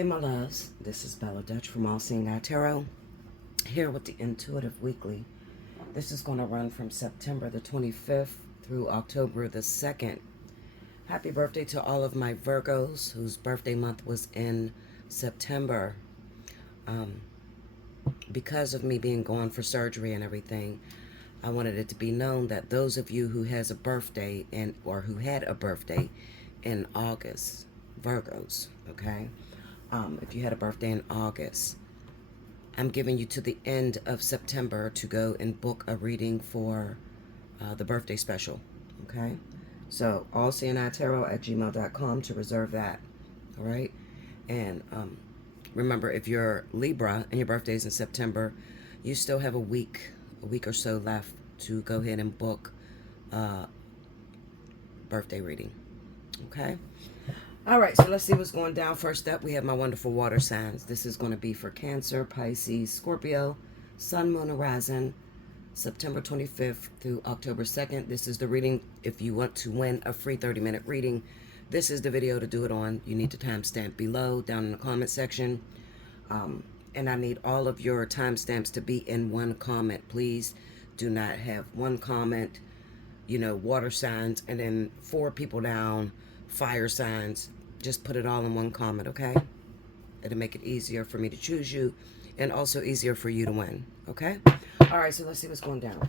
Hey my loves, this is Bella Dutch from Allseeingeyetarot, here with the Intuitive Weekly. This is going to run from September the 25th through October the 2nd. Happy birthday to all of my Virgos whose birthday month was in September. Because of me being gone for surgery and everything, I wanted it to be known that those of you who has a birthday or who had a birthday in August, Virgos, okay? If you had a birthday in August, I'm giving you to the end of September to go and book a reading for the birthday special, okay? So, allseeingeyetarot@gmail.com to reserve that, all right? And remember, if you're Libra and your birthday is in September, you still have a week or so left to go ahead and book a birthday reading, okay? All right, so let's see what's going down. First up, we have my wonderful water signs. This is going to be for Cancer, Pisces, Scorpio, Sun, Moon, and Rising, September 25th through October 2nd. This is the reading. If you want to win a free 30-minute reading, this is the video to do it on. You need to timestamp below, down in the comment section. And I need all of your timestamps to be in one comment. Please do not have one comment, water signs, and then 4 people down, fire signs. Just put it all in one comment, okay? It'll make it easier for me to choose you and also easier for you to win, okay? All right, so let's see what's going down.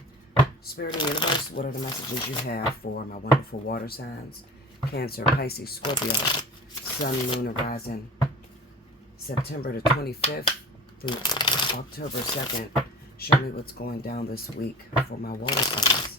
Spirit and Universe, what are the messages you have for my wonderful water signs? Cancer, Pisces, Scorpio, Sun, Moon, and Rising, September the 25th through October 2nd. Show me what's going down this week for my water signs.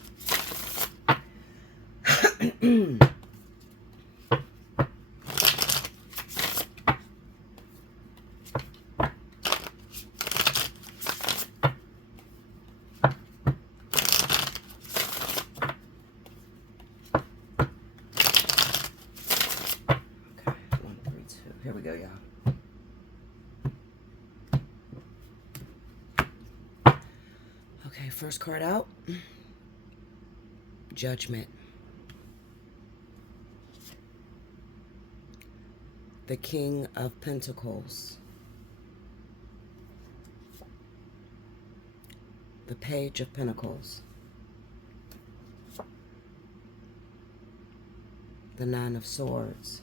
Here we go, y'all. Okay, first card out. Judgment. The King of Pentacles. The Page of Pentacles. The Nine of Swords.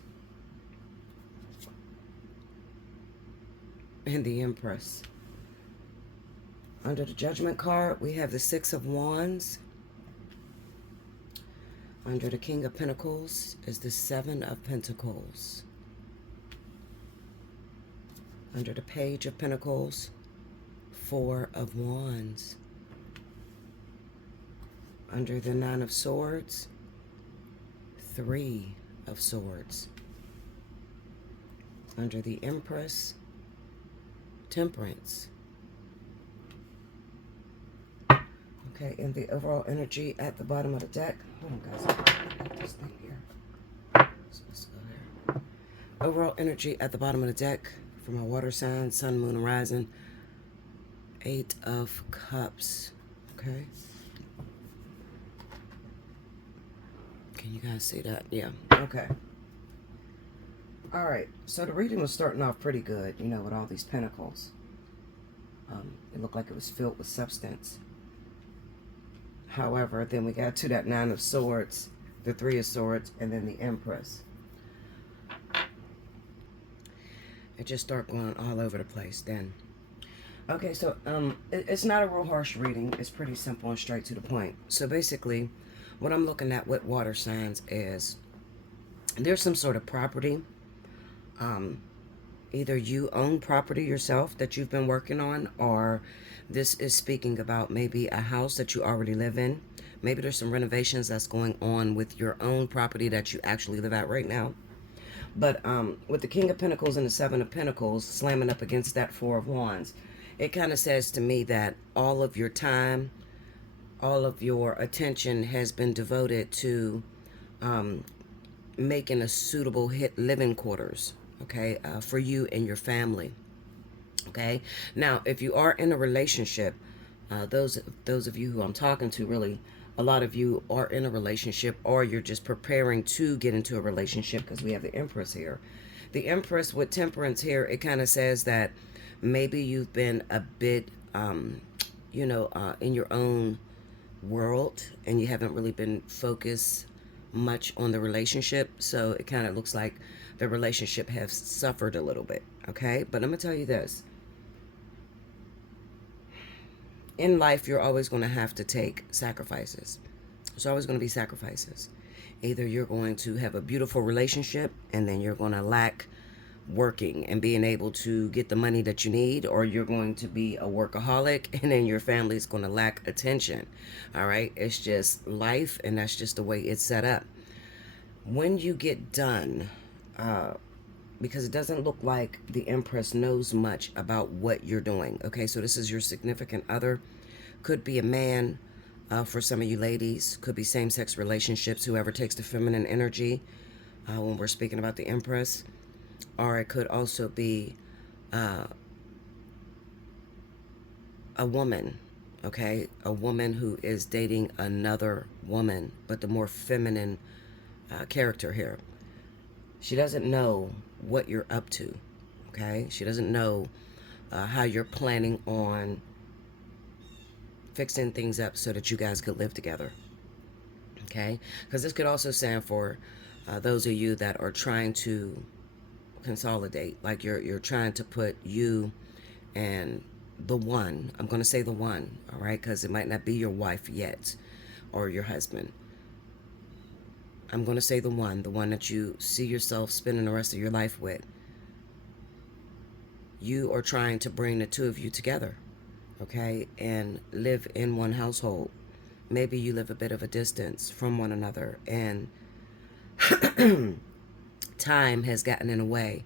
And the Empress. Under the Judgment card, we have the Six of Wands. Under the King of Pentacles is the Seven of Pentacles. Under the Page of Pentacles, Four of Wands. Under the Nine of Swords, Three of Swords. Under the Empress, Temperance. Okay, and the overall energy at the bottom of the deck. Hold on, guys. Get this thing here. It's supposed to go there. Overall energy at the bottom of the deck for my water signs, Sun, Moon, and Rising. 8 of Cups. Okay. Can you guys see that? Yeah. Okay. All right, so the reading was starting off pretty good, with all these pentacles. It looked like it was filled with substance. However, then we got to that Nine of Swords, the Three of Swords, and then the Empress. It just started going all over the place then. Okay, so it's not a real harsh reading. It's pretty simple and straight to the point. So basically, what I'm looking at with water signs is there's some sort of property. Either you own property yourself that you've been working on, or this is speaking about maybe a house that you already live in. Maybe there's some renovations that's going on with your own property that you actually live at right now. But with the King of Pentacles and the Seven of Pentacles slamming up against that Four of Wands, it kind of says to me that all of your time, all of your attention has been devoted to making a suitable living quarters, okay, for you and your family. Okay, now if you are in a relationship, those of you who I'm talking to, really, a lot of you are in a relationship, or you're just preparing to get into a relationship, because we have the Empress here. The Empress with Temperance here, it kind of says that maybe you've been a bit, in your own world and you haven't really been focused much on the relationship. So it kind of looks like the relationship has suffered a little bit. Okay. But I'm going to tell you this. In life, you're always going to have to take sacrifices. There's always going to be sacrifices. Either you're going to have a beautiful relationship and then you're going to lack working and being able to get the money that you need, or you're going to be a workaholic and then your family's going to lack attention. All right. It's just life, and that's just the way it's set up. When you get done, because it doesn't look like the Empress knows much about what you're doing. Okay, so this is your significant other. Could be a man, for some of you ladies. Could be same-sex relationships, whoever takes the feminine energy when we're speaking about the Empress. Or it could also be a woman, okay? A woman who is dating another woman, but the more feminine character here. She doesn't know what you're up to, okay? She doesn't know how you're planning on fixing things up so that you guys could live together, okay? Because this could also stand for those of you that are trying to consolidate, like you're trying to put you and the one, I'm going to say the one, all right? Because it might not be your wife yet or your husband. I'm going to say the one that you see yourself spending the rest of your life with. You are trying to bring the two of you together, okay, and live in one household. Maybe you live a bit of a distance from one another, and time has gotten in the way,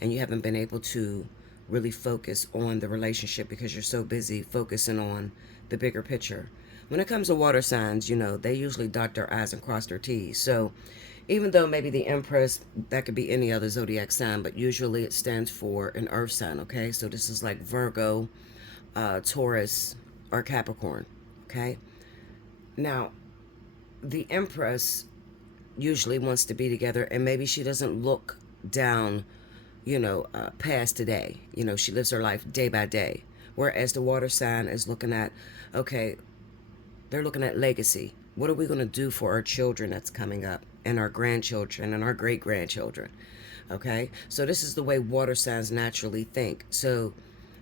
and you haven't been able to really focus on the relationship because you're so busy focusing on the bigger picture. When it comes to water signs, they usually dot their I's and cross their T's. So even though maybe the Empress, that could be any other zodiac sign, but usually it stands for an earth sign, okay? So this is like Virgo, Taurus, or Capricorn, okay? Now, the Empress usually wants to be together, and maybe she doesn't look down, past today. She lives her life day by day. Whereas the water sign is looking at, okay, they're looking at legacy. What are we going to do for our children that's coming up, and our grandchildren and our great-grandchildren? Okay? So this is the way water signs naturally think. So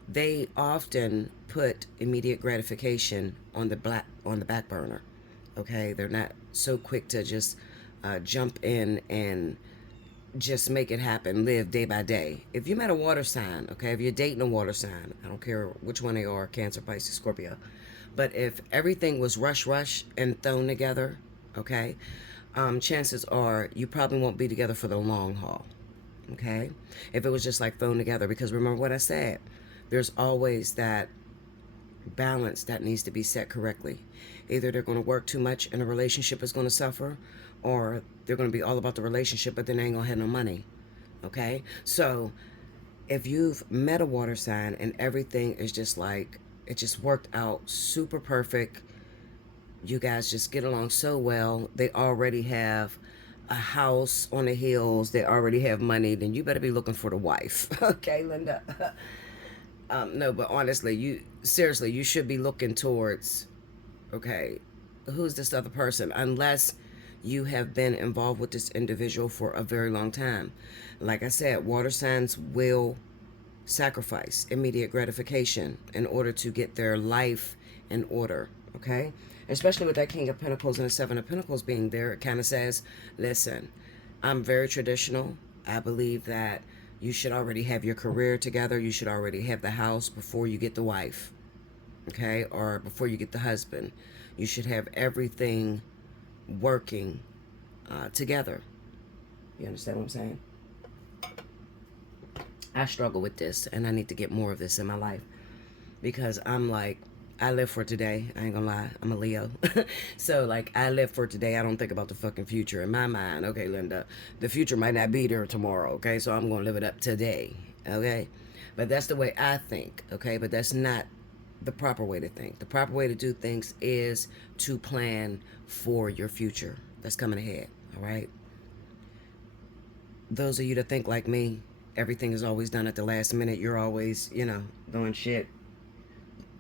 they often put immediate gratification on the back burner. Okay? They're not so quick to just jump in and just make it happen, live day by day. If you met a water sign, okay, if you're dating a water sign, I don't care which one they are, Cancer, Pisces, Scorpio, but if everything was rush and thrown together, okay, chances are you probably won't be together for the long haul, okay? If it was just like thrown together, because remember what I said, there's always that balance that needs to be set correctly. Either they're going to work too much and the relationship is going to suffer, or they're going to be all about the relationship, but then they ain't going to have no money, okay? So if you've met a water sign and everything is just like, it just worked out super perfect. You guys just get along so well. They already have a house on the hills. They already have money. Then you better be looking for the wife. Okay, Linda? No, but honestly, you should be looking towards, okay, who's this other person? Unless you have been involved with this individual for a very long time. Like I said, water signs will sacrifice immediate gratification in order to get their life in order, okay? Especially with that King of Pentacles and the Seven of Pentacles being there, it kind of says, listen, I'm very traditional. I believe that you should already have your career together. You should already have the house before you get the wife, okay? Or before you get the husband. You should have everything working together. You understand what I'm saying? I struggle with this, and I need to get more of this in my life, because I'm like, I live for today. I ain't gonna lie, I'm a Leo. So like, I live for today. I don't think about the fucking future in my mind. Okay, Linda, the future might not be there tomorrow, okay? So I'm gonna live it up today, okay? But that's the way I think, okay? But that's not the proper way to think. The proper way to do things is to plan for your future that's coming ahead, all right? those of you that think like me, everything is always done at the last minute. You're always, doing shit,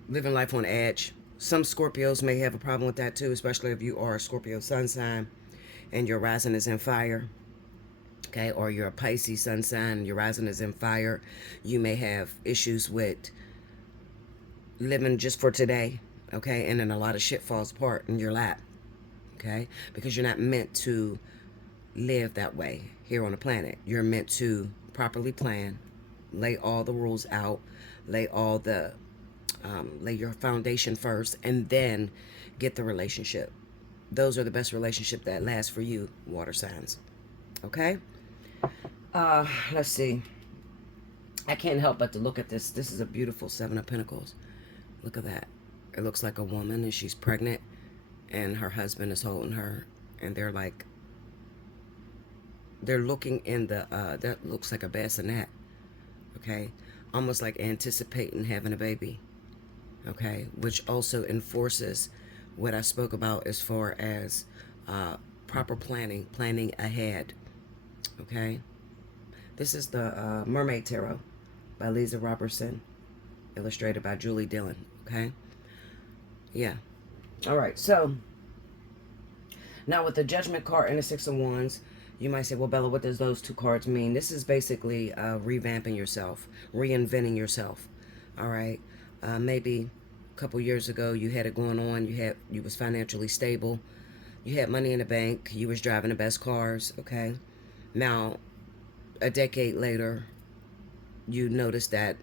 living life on edge. Some Scorpios may have a problem with that too, especially if you are a Scorpio sun sign and your rising is in fire. Okay, or you're a Pisces sun sign, your rising is in fire. You may have issues with living just for today. Okay, and then a lot of shit falls apart in your lap. Okay, because you're not meant to live that way here on the planet. You're meant to properly plan, lay all the rules out, lay all the lay your foundation first, and then get the relationship. Those are the best relationship that lasts for you, water signs. Okay. Let's see. I can't help but to look at this. This is a beautiful Seven of Pentacles. Look at that. It looks like a woman and she's pregnant and her husband is holding her, and they're looking in the that looks like a bassinet. Okay, almost like anticipating having a baby. Okay, which also enforces what I spoke about as far as proper planning ahead. Okay, this is the Mermaid Tarot by Lisa Robertson, illustrated by Julie Dillon. Okay, yeah. All right, so now with the Judgment card and the Six of Wands, you might say, well, Bella, what does those two cards mean? This is basically revamping yourself, reinventing yourself. All right, maybe a couple years ago you had it going on. You was financially stable. You had money in the bank. You was driving the best cars. Okay, now a decade later, you notice that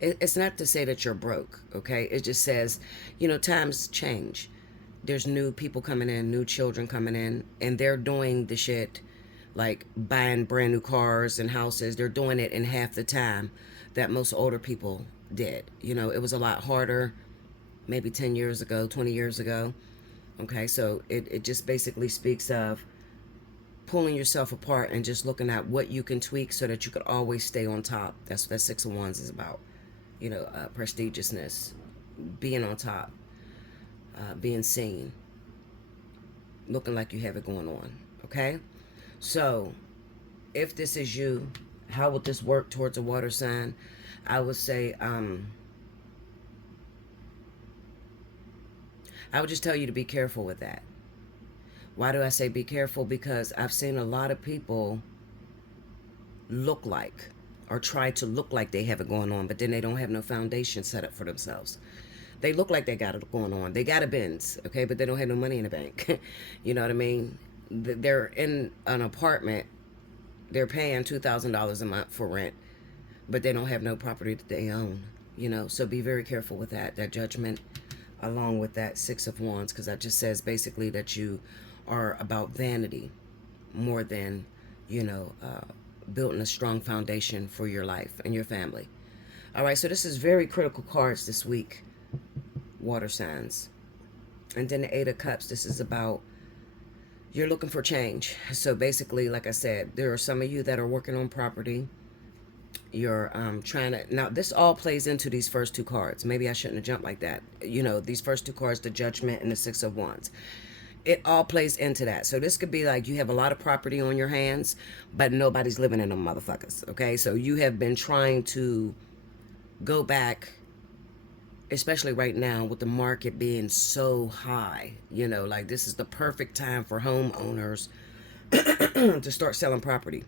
it's not to say that you're broke. Okay, it just says, times change. There's new people coming in, new children coming in, and they're doing the shit like buying brand new cars and houses. They're doing it in half the time that most older people did. It was a lot harder maybe 10 years ago, 20 years ago. Okay, so it just basically speaks of pulling yourself apart and just looking at what you can tweak so that you could always stay on top. That's what that Six of Wands is about. Prestigiousness, being on top. Being seen, looking like you have it going on. Okay, so if this is you, how would this work towards a water sign? I would say I would just tell you to be careful with that. Why do I say be careful? Because I've seen a lot of people look like or try to look like they have it going on, but then they don't have no foundation set up for themselves. They look like they got it going on. They got a Benz, okay, but they don't have no money in the bank. You know what I mean? They're in an apartment. They're paying $2,000 a month for rent, but they don't have no property that they own. So be very careful with that. That Judgment, along with that Six of Wands, because that just says basically that you are about vanity more than, building a strong foundation for your life and your family. All right, so this is very critical cards this week, water signs. And then the Eight of Cups, this is about you're looking for change. So basically, like I said, there are some of you that are working on property. You're trying to, now this all plays into these first two cards. Maybe I shouldn't have jumped like that. These first two cards, the Judgment and the Six of Wands, it all plays into that. So this could be like you have a lot of property on your hands, but nobody's living in them motherfuckers. Okay, so you have been trying to go back, especially right now with the market being so high. Like this is the perfect time for homeowners to start selling property.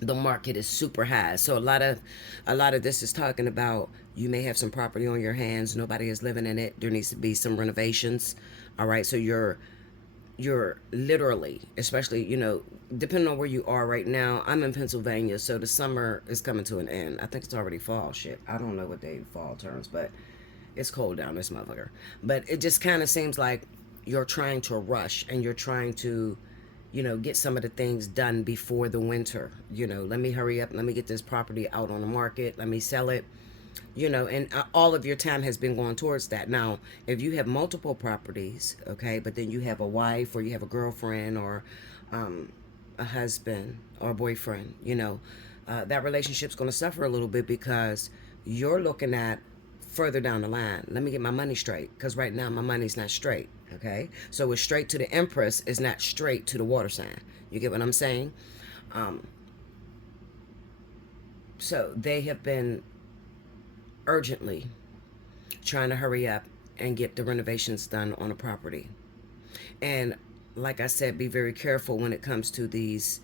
The market is super high, so a lot of this is talking about you may have some property on your hands, nobody is living in it, there needs to be some renovations. All right, so you're literally, especially, depending on where you are right now. I'm in Pennsylvania, so the summer is coming to an end. I think it's already fall. Shit, I don't know what day fall turns, but it's cold down this motherfucker. But it just kind of seems like you're trying to rush and you're trying to, get some of the things done before the winter. Let me hurry up. Let me get this property out on the market. Let me sell it. And all of your time has been going towards that. Now, if you have multiple properties, okay, but then you have a wife or you have a girlfriend or a husband or a boyfriend, that relationship's going to suffer a little bit because you're looking at further down the line. Let me get my money straight, because right now my money's not straight. Okay, so it's straight to the Empress is not straight to the water sign. You get what I'm saying? So they have been urgently trying to hurry up and get the renovations done on a property. And like I said, be very careful when it comes to these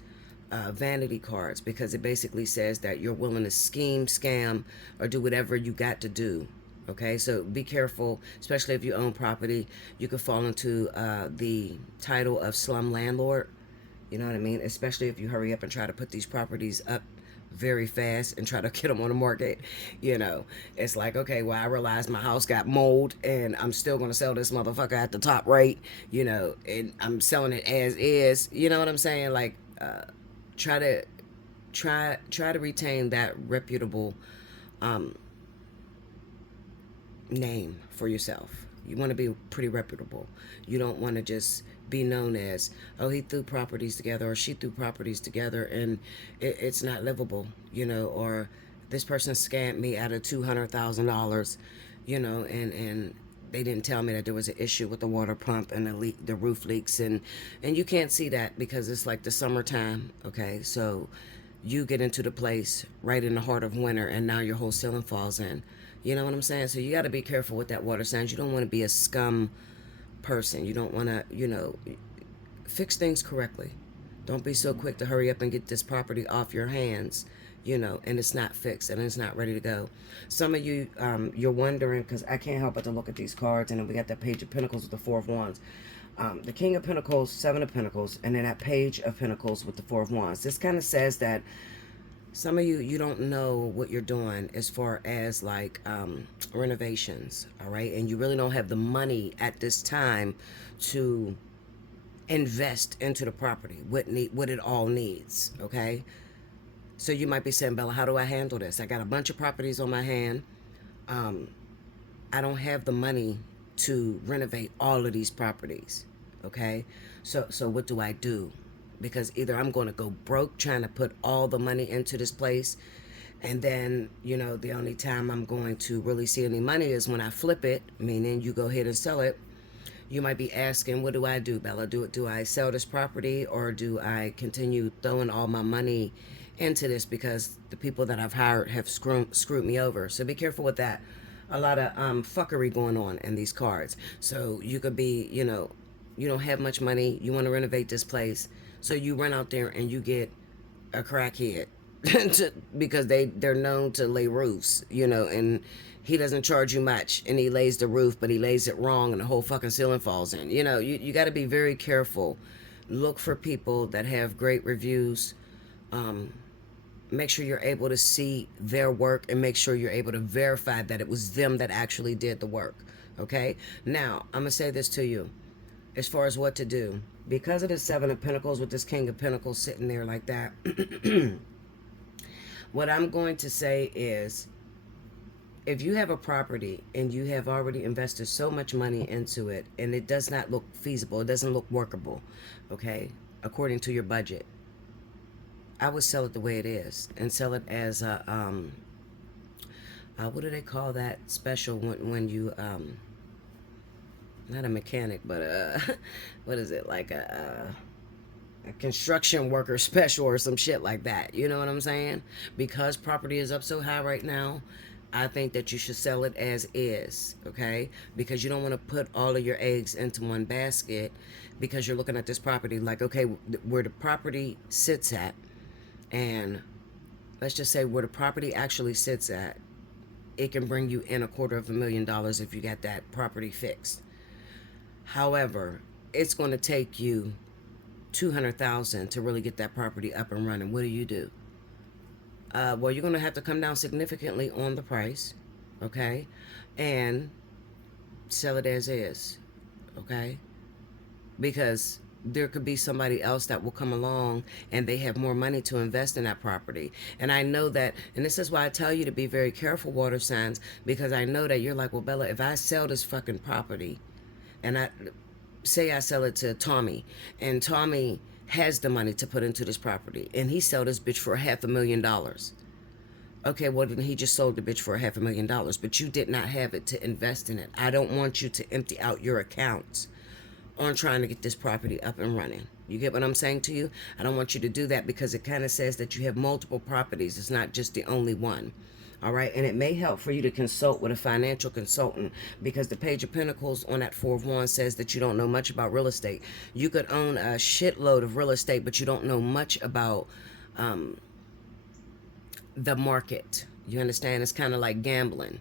vanity cards, because it basically says that you're willing to scheme, scam, or do whatever you got to do. Okay, so be careful, especially if you own property. You could fall into the title of slum landlord. You know what I mean? Especially if you hurry up and try to put these properties up very fast and try to get them on the market. You know, it's like, okay, well, I realized my house got mold and I'm still going to sell this motherfucker at the top rate, you know, and I'm selling it as is. You know what I'm saying? Like, try to try to retain that reputable um, name for yourself. You want to be pretty reputable. You don't want to just be known as, oh, he threw properties together or she threw properties together and it's not livable, you know, or this person scammed me out of $200,000, you know, and they didn't tell me that there was an issue with the water pump and the roof leaks, and you can't see that because it's like the summertime. Okay, so you get into the place right in the heart of winter and now your whole ceiling falls in. You know what I'm saying? So you got to be careful with that water signs. You don't want to be a scum person. You don't want to, you know, fix things correctly. Don't be so quick to hurry up and get this property off your hands, you know, and it's not fixed and it's not ready to go. Some of you, you're wondering, because I can't help but to look at these cards, and then we got that Page of Pentacles with the Four of Wands. The King of Pentacles, Seven of Pentacles, and then that Page of Pentacles with the Four of Wands. This kind of says that some of you, you don't know what you're doing as far as like renovations, all right? And you really don't have the money at this time to invest into the property, what it all needs, okay? So you might be saying, Bella, how do I handle this? I got a bunch of properties on my hand. I don't have the money to renovate all of these properties, okay? So what do I do? Because either I'm going to go broke trying to put all the money into this place, and then, you know, the only time I'm going to really see any money is when I flip it, meaning you go ahead and sell it. You might be asking, what do I do, Bella? Do I sell this property, or do I continue throwing all my money into this because the people that I've hired have screwed me over? So be careful with that. A lot of fuckery going on in these cards. So you could be, you know, you don't have much money. You want to renovate this place. So you run out there and you get a crackhead because they're known to lay roofs, you know, and he doesn't charge you much, and he lays the roof, but he lays it wrong and the whole fucking ceiling falls in. You know, you got to be very careful. Look for people that have great reviews. Make sure you're able to see their work and make sure you're able to verify that it was them that actually did the work. Okay? Now, I'm going to say this to you as far as what to do. Because of the Seven of Pentacles with this King of Pentacles sitting there like that, what I'm going to say is, if you have a property and you have already invested so much money into it and it does not look feasible, it doesn't look workable, okay, according to your budget, I would sell it the way it is and sell it as a, what do they call that special when you, not a mechanic, but what is it, like a construction worker special or some shit like that. You know what I'm saying? Because property is up so high right now, I think that you should sell it as is, okay? Because you don't want to put all of your eggs into one basket, because you're looking at this property like, okay, where the property sits at, and let's just say where the property actually sits at, it can bring you in $250,000 if you got that property fixed. However, it's going to take you $200,000 to really get that property up and running. What do? Well, you're going to have to come down significantly on the price, okay, and sell it as is, okay, because there could be somebody else that will come along and they have more money to invest in that property. And I know that, and this is why I tell you to be very careful, water signs, because I know that you're like, well, Bella, if I sell this fucking property, and I say I sell it to Tommy, and Tommy has the money to put into this property, and he sell this bitch for $500,000. Okay, well, then he just sold the bitch for $500,000, but you did not have it to invest in it. I don't want you to empty out your accounts on trying to get this property up and running, You get what I'm saying to you? I don't want you to do that because it kind of says that you have multiple properties. It's not just the only one. All right. And it may help for you to consult with a financial consultant because the Page of Pentacles on that Four of Wands says that you don't know much about real estate. You could own a shitload of real estate, but you don't know much about the market. You understand? It's kind of like gambling.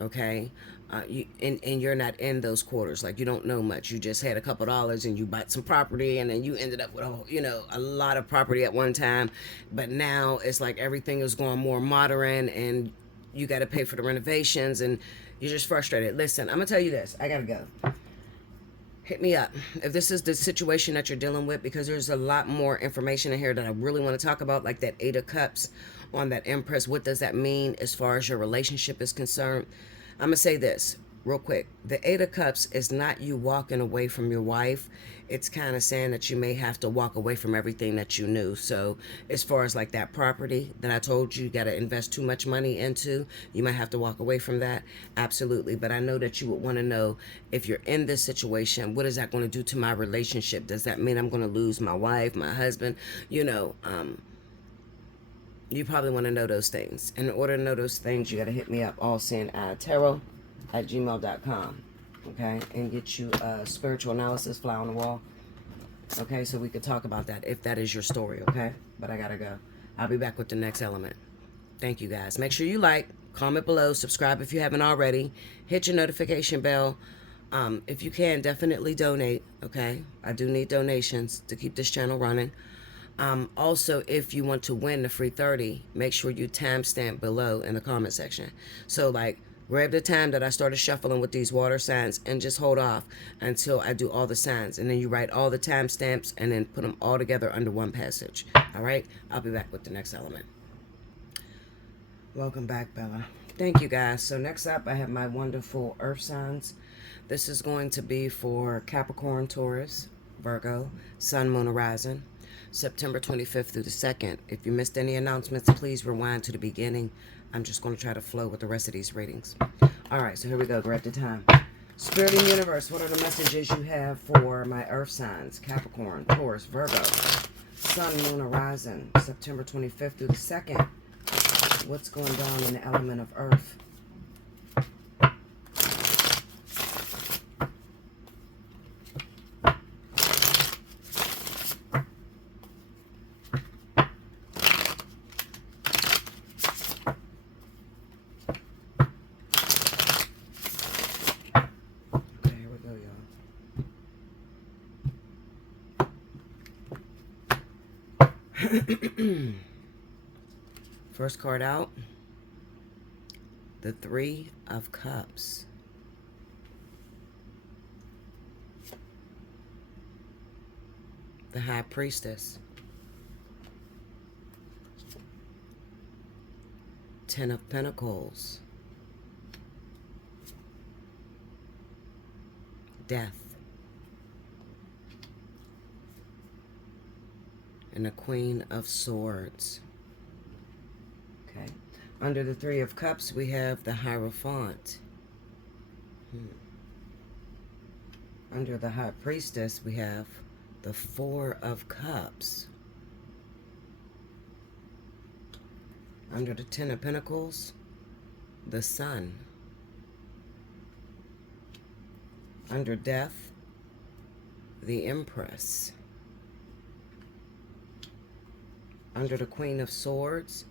Okay. And you're not in those quarters. Like, you don't know much. You just had a couple dollars and you bought some property, and then you ended up with a lot of property at one time. But now it's like everything is going more modern, and you got to pay for the renovations, and you're just frustrated. Listen, I'm gonna tell you this. I gotta go. Hit me up if this is the situation that you're dealing with, because there's a lot more information in here that I really want to talk about, like that Eight of Cups on that Empress. What does that mean as far as your relationship is concerned? I'm going to say this real quick. The Eight of Cups is not you walking away from your wife. It's kind of saying that you may have to walk away from everything that you knew. So as far as like that property that I told you got to invest too much money into, you might have to walk away from that. Absolutely. But I know that you would want to know, if you're in this situation, what is that going to do to my relationship? Does that mean I'm going to lose my wife, my husband? You probably want to know those things. In order to know those things, you got to hit me up, allseeingeyetarot@gmail.com. Okay? And get you a spiritual analysis, fly on the wall. Okay? So we could talk about that if that is your story. Okay? But I got to go. I'll be back with the next element. Thank you, guys. Make sure you like, comment below, subscribe if you haven't already. Hit your notification bell. If you can, definitely donate. Okay? I do need donations to keep this channel running. Also, if you want to win the free 30, make sure you timestamp below in the comment section. So, like, grab the time that I started shuffling with these water signs and just hold off until I do all the signs. And then you write all the timestamps and then put them all together under one passage. All right? I'll be back with the next element. Welcome back, Bella. Thank you, guys. So next up, I have my wonderful earth signs. This is going to be for Capricorn, Taurus, Virgo, Sun, Moon, Horizon. September 25th through the 2nd. If you missed any announcements, please rewind to the beginning. I'm just going to try to flow with the rest of these readings. All right, so here we go. Grab the time. Spirit and Universe, what are the messages you have for my earth signs? Capricorn, Taurus, Virgo, Sun, Moon, Horizon, September 25th through the 2nd. What's going down in the element of earth? First card out, the Three of Cups. The High Priestess. Ten of Pentacles. Death. And the Queen of Swords. Okay. Under the Three of Cups, we have the Hierophant. Under the High Priestess, we have the Four of Cups. Under the Ten of Pentacles, the Sun. Under Death, the Empress. Under the Queen of Swords,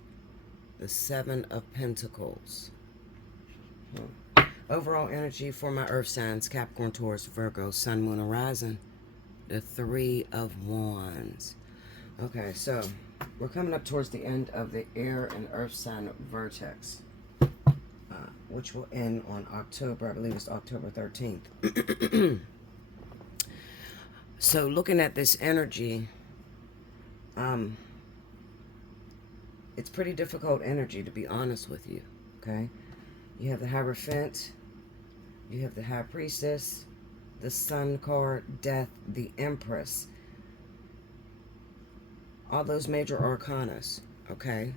the Seven of Pentacles. Overall energy for my earth signs, Capricorn, Taurus, Virgo, Sun, Moon, Horizon, the Three of Wands. Okay, so we're coming up towards the end of the air and earth sign vertex, which will end on October, I believe it's October 13th. So looking at this energy, it's pretty difficult energy, to be honest with you, okay? You have the Hierophant, you have the High Priestess, the Sun card, Death, the Empress. All those major arcanas, okay?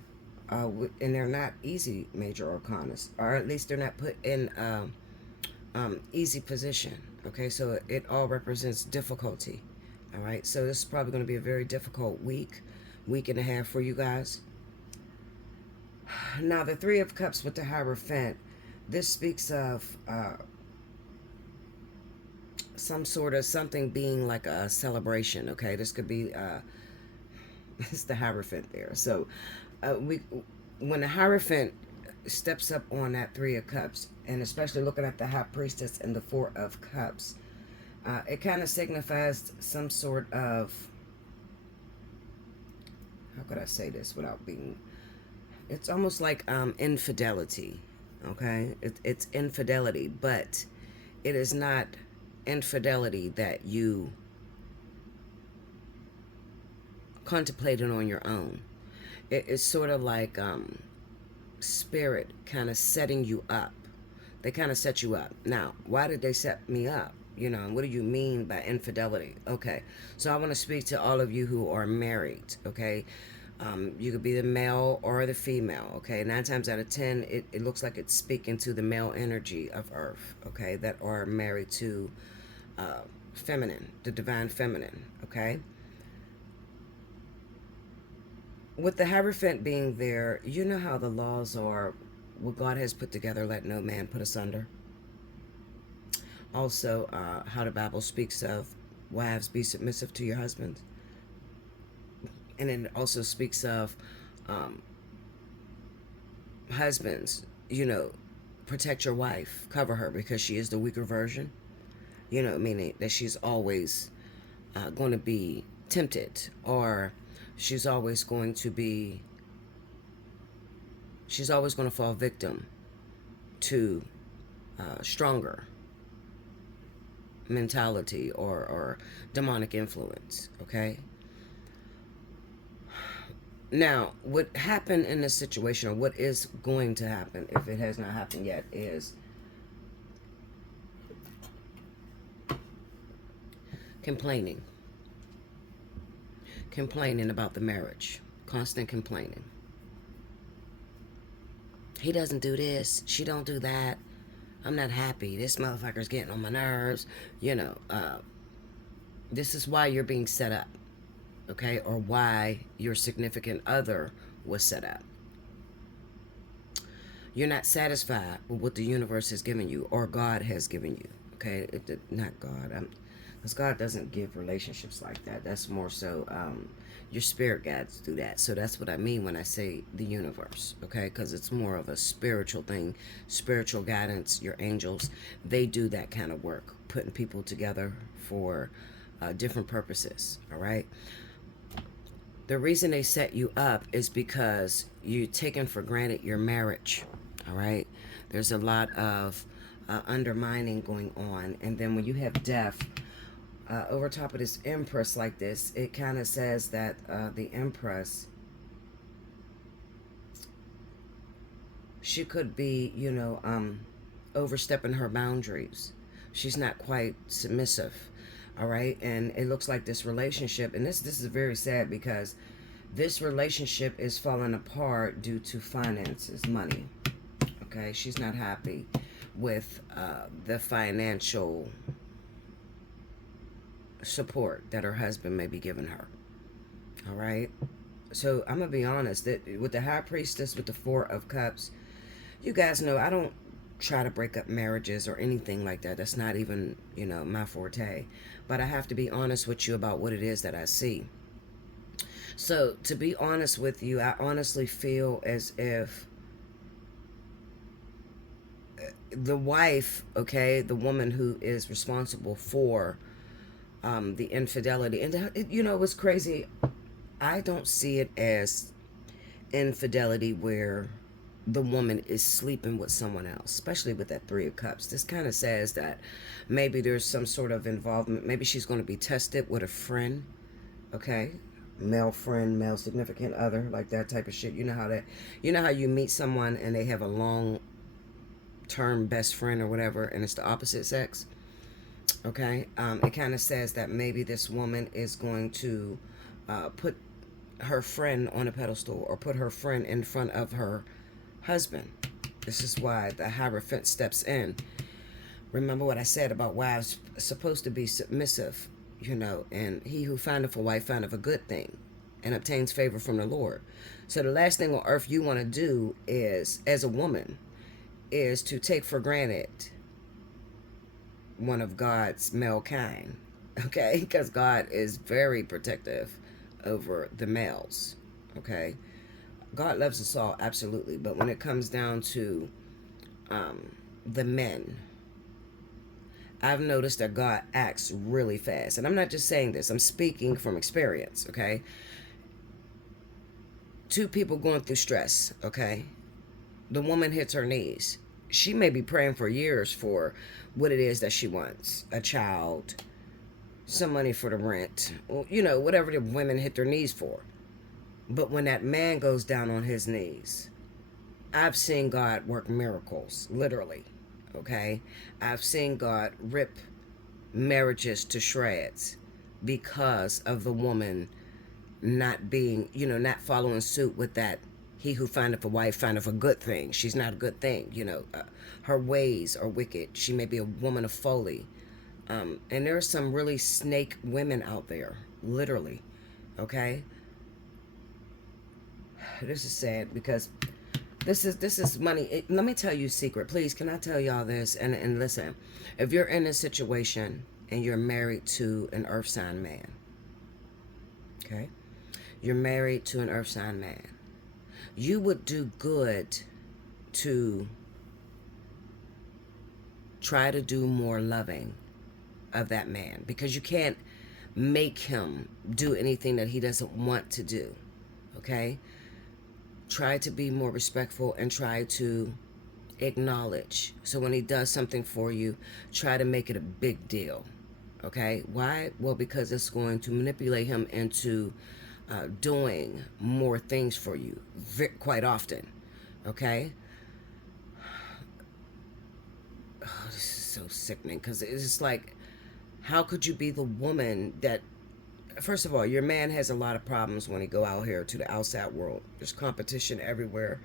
And they're not easy major arcanas, or at least they're not put in easy position, okay? So it all represents difficulty, All right, so this is probably going to be a very difficult week and a half for you guys. Now, the Three of Cups with the Hierophant, this speaks of some sort of something being like a celebration. Okay, this could be it's the Hierophant there. So when the Hierophant steps up on that Three of Cups, and especially looking at the High Priestess and the Four of Cups, it kind of signifies some sort of, how could I say this without being, it's almost like infidelity. Okay, it's infidelity, but it is not infidelity that you contemplated on your own. It's sort of like spirit kind of setting you up. They kind of set you up. Now, why did they set me up? You know, and what do you mean by infidelity? Okay, so I want to speak to all of you who are married. Okay, you could be the male or the female. Okay, 9 times out of 10, it looks like it's speaking to the male energy of Earth. Okay, that are married to feminine, the divine feminine. Okay, with the Hierophant being there, you know how the laws are, what God has put together, let no man put asunder. Also, how the Bible speaks of wives, be submissive to your husbands. And it also speaks of husbands, you know, protect your wife, cover her because she is the weaker version. You know, meaning that she's always going to be tempted, or she's always going to fall victim to stronger mentality or demonic influence. Okay, now what happened in this situation, or what is going to happen if it has not happened yet, is complaining about the marriage, constant complaining. He doesn't do this, she don't do that, I'm not happy, this motherfucker's getting on my nerves. You know, this is why you're being set up. Okay, or why your significant other was set up. You're not satisfied with what the universe has given you or God has given you. Okay, not God, because God doesn't give relationships like that. That's more so your spirit guides do that. So that's what I mean when I say the universe. Okay, because it's more of a spiritual thing, spiritual guidance. Your angels, they do that kind of work, putting people together for different purposes. All right. The reason they set you up is because you're taking for granted your marriage. All right. There's a lot of undermining going on. And then when you have death over top of this Empress like this, it kind of says that the Empress, she could be, you know, overstepping her boundaries. She's not quite submissive. All right, and it looks like this relationship, and this is very sad, because this relationship is falling apart due to finances, money. Okay, she's not happy with the financial support that her husband may be giving her. All right, so I'm gonna be honest, that with the High Priestess with the Four of Cups, you guys know I don't try to break up marriages or anything like that. That's not even, you know, my forte. But I have to be honest with you about what it is that I see. So, to be honest with you, I honestly feel as if the wife, okay, the woman who is responsible for the infidelity, and you know what's crazy, I don't see it as infidelity where the woman is sleeping with someone else, especially with that Three of Cups. This kind of says that maybe there's some sort of involvement. Maybe she's going to be tested with a friend, okay? Male friend, male significant other, like that type of shit. You know how you meet someone and they have a long-term best friend or whatever, and it's the opposite sex, okay? It kind of says that maybe this woman is going to put her friend on a pedestal, or put her friend in front of her husband. This is why the Hierophant steps in. Remember what I said about wives supposed to be submissive. you know, and he who findeth a wife findeth a good thing and obtains favor from the Lord. So the last thing on earth you want to do is, as a woman, is to take for granted one of God's male kind, okay? Because God is very protective over the males, okay? God loves us all, absolutely. But when it comes down to the men, I've noticed that God acts really fast. And I'm not just saying this, I'm speaking from experience, okay? Two people going through stress, okay? The woman hits her knees. She may be praying for years for what it is that she wants: a child, some money for the rent, you know, whatever the women hit their knees for. But when that man goes down on his knees, I've seen God work miracles, literally, okay? I've seen God rip marriages to shreds because of the woman not being, you know, not following suit with that. He who findeth a wife findeth a good thing. She's not a good thing, you know. Her ways are wicked. She may be a woman of folly. And there are some really snake women out there, literally, okay? This is sad because this is money. Let me tell you a secret. Please, can I tell y'all this? And listen, if you're in a situation and you're married to an earth sign man, okay? You're married to an earth sign man. You would do good to try to do more loving of that man, because you can't make him do anything that he doesn't want to do, okay? Try to be more respectful and try to acknowledge. So when he does something for you, try to make it a big deal, okay? Why? Well, because it's going to manipulate him into doing more things for you quite often, okay? Oh, this is so sickening, because it's just like, how could you be the woman that, first of all, your man has a lot of problems when he go out here to the outside world. There's competition everywhere.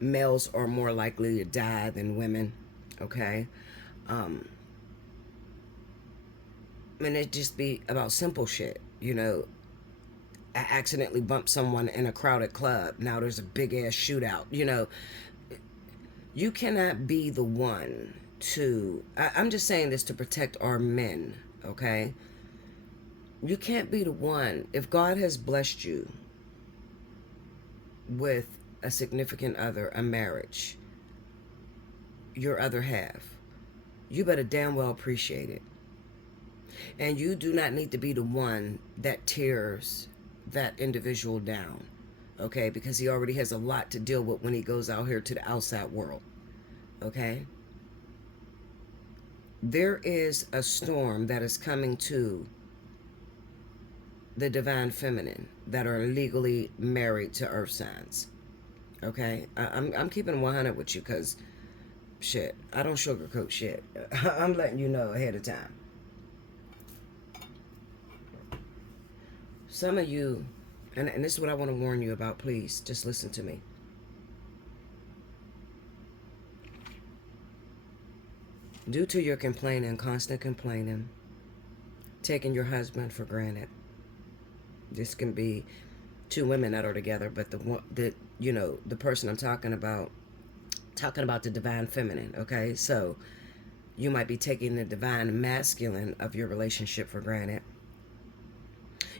Males are more likely to die than women, okay? And it just be about simple shit, you know. I accidentally bumped someone in a crowded club. Now there's a big ass shootout. You know, you cannot be the one to, I'm just saying this to protect our men, okay? You can't be the one. If God has blessed you with a significant other, a marriage, your other half, you better damn well appreciate it. And you do not need to be the one that tears that individual down, okay? Because he already has a lot to deal with when he goes out here to the outside world, okay? There is a storm that is coming to the divine feminine that are legally married to earth signs, okay? I'm keeping 100 with you, because shit, I don't sugarcoat shit. I'm letting you know ahead of time. Some of you, and this is what I want to warn you about, please, just listen to me. Due to your complaining, constant complaining, taking your husband for granted, this can be two women that are together, but you know, the person I'm talking about the divine feminine, okay? So you might be taking the divine masculine of your relationship for granted.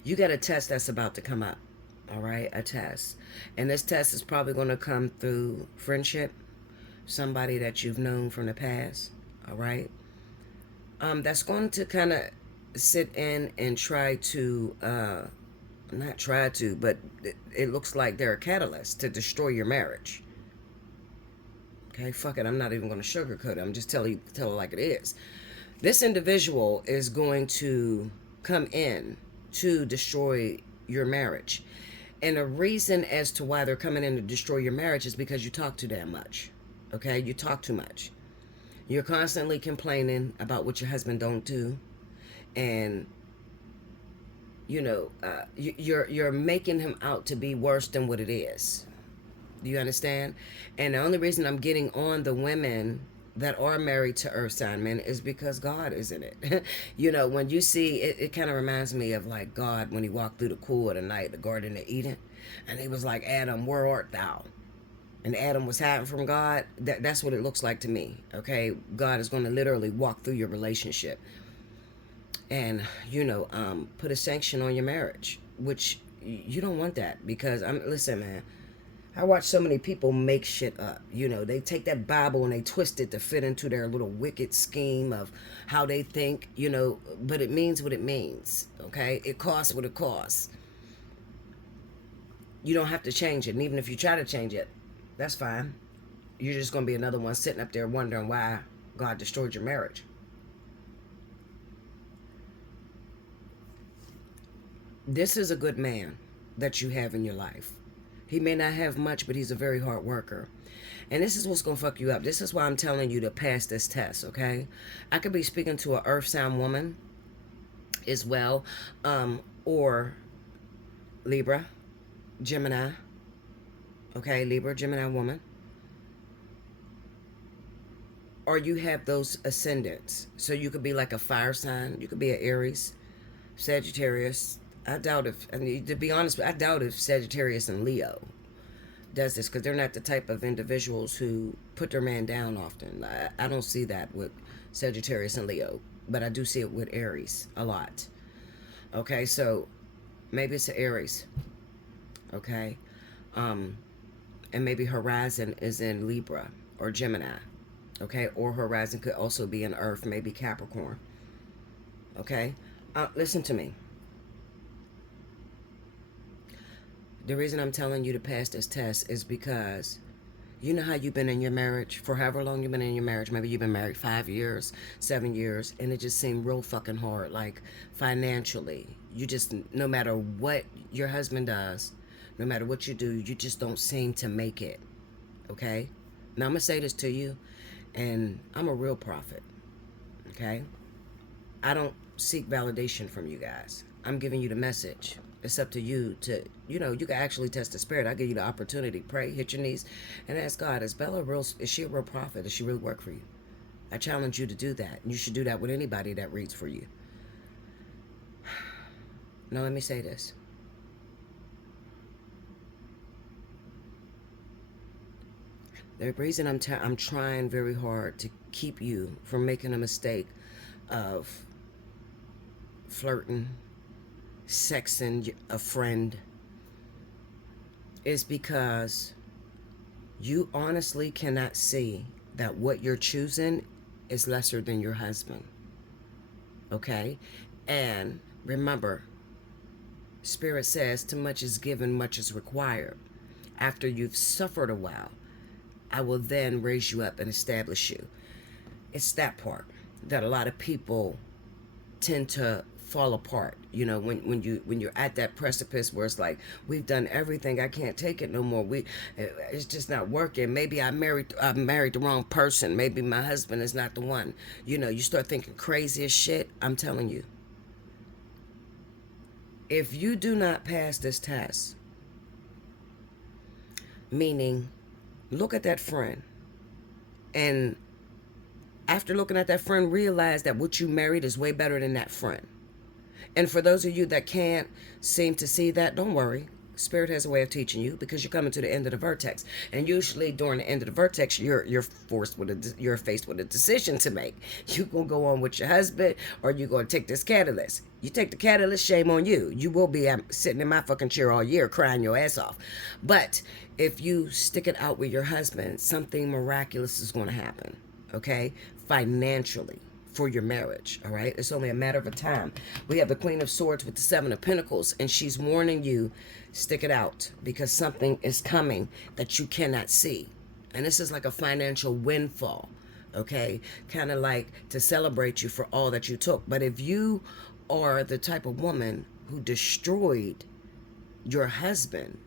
You got a test that's about to come up, all right? A test. And this test is probably going to come through friendship, somebody that you've known from the past, all right? That's going to kind of sit in and try to, not try to, but it looks like they're a catalyst to destroy your marriage. Okay, fuck it, I'm not even going to sugarcoat it. I'm just tell it like it is. This individual is going to come in to destroy your marriage. And the reason as to why they're coming in to destroy your marriage is because you talk too damn much. Okay, you talk too much. You're constantly complaining about what your husband don't do, and you know, you're making him out to be worse than what it is. Do you understand? And the only reason I'm getting on the women that are married to earth sign men is because God is in it. When you see it, it kind of reminds me of like God when he walked through the cool of the night, the Garden of Eden, and he was like, Adam, where art thou? And Adam was hiding from God. That's what it looks like to me. Okay, God is going to literally walk through your relationship and put a sanction on your marriage, which you don't want that. Because listen, man, I watch so many people make shit up. They take that Bible and they twist it to fit into their little wicked scheme of how they think, but it means what it means. Okay, it costs what it costs. You don't have to change it. And even if you try to change it, that's fine. You're just going to be another one sitting up there wondering why God destroyed your marriage. This is a good man that you have in your life. He may not have much, but he's a very hard worker. And this is what's going to fuck you up. This is why I'm telling you to pass this test, okay? I could be speaking to an earth sign woman as well, or Libra, Gemini, okay? Libra, Gemini woman. Or you have those ascendants. So you could be like a fire sign. You could be an Aries, Sagittarius. To be honest, I doubt if Sagittarius and Leo does this, because they're not the type of individuals who put their man down often. I don't see that with Sagittarius and Leo, but I do see it with Aries a lot. Okay, so maybe it's an Aries. Okay, and maybe horizon is in Libra or Gemini. Okay, or horizon could also be in Earth, maybe Capricorn. Okay, listen to me. The reason I'm telling you to pass this test is because you know how you've been in your marriage for however long you've been in your marriage. Maybe you've been married 5 years, 7 years, and it just seemed real fucking hard. Like financially, you just, no matter what your husband does, no matter what you do, you just don't seem to make it. Okay? Now I'm going to say this to you, and I'm a real prophet. Okay? I don't seek validation from you guys. I'm giving you the message. It's up to you to, you can actually test the spirit. I give you the opportunity. Pray, hit your knees, and ask God, is Bella real? Is she a real prophet? Does she really work for you? I challenge you to do that. You should do that with anybody that reads for you. Now let me say this. The reason I'm trying very hard to keep you from making a mistake of flirting, sexing a friend, is because you honestly cannot see that what you're choosing is lesser than your husband. Okay? And remember, Spirit says, too much is given, much is required. After you've suffered a while, I will then raise you up and establish you. It's that part that a lot of people tend to fall apart. When you're at that precipice where it's like, we've done everything, I can't take it no more. It's just not working. Maybe I married the wrong person. Maybe my husband is not the one. You start thinking crazy as shit. I'm telling you, if you do not pass this test, meaning look at that friend, and after looking at that friend, realize that what you married is way better than that friend. And for those of you that can't seem to see that, don't worry. Spirit has a way of teaching you, because you're coming to the end of the vertex. And usually during the end of the vertex, you're faced with a decision to make. You gonna go on with your husband, or you gonna take this catalyst. You take the catalyst, shame on you. You will be sitting in my fucking chair all year crying your ass off. But if you stick it out with your husband, something miraculous is gonna happen. Okay? Financially. For your marriage, all right? It's only a matter of time. We have the Queen of Swords with the Seven of Pentacles, and she's warning you, stick it out, because something is coming that you cannot see. And this is like a financial windfall, okay? Kind of like to celebrate you for all that you took. But if you are the type of woman who destroyed your husband,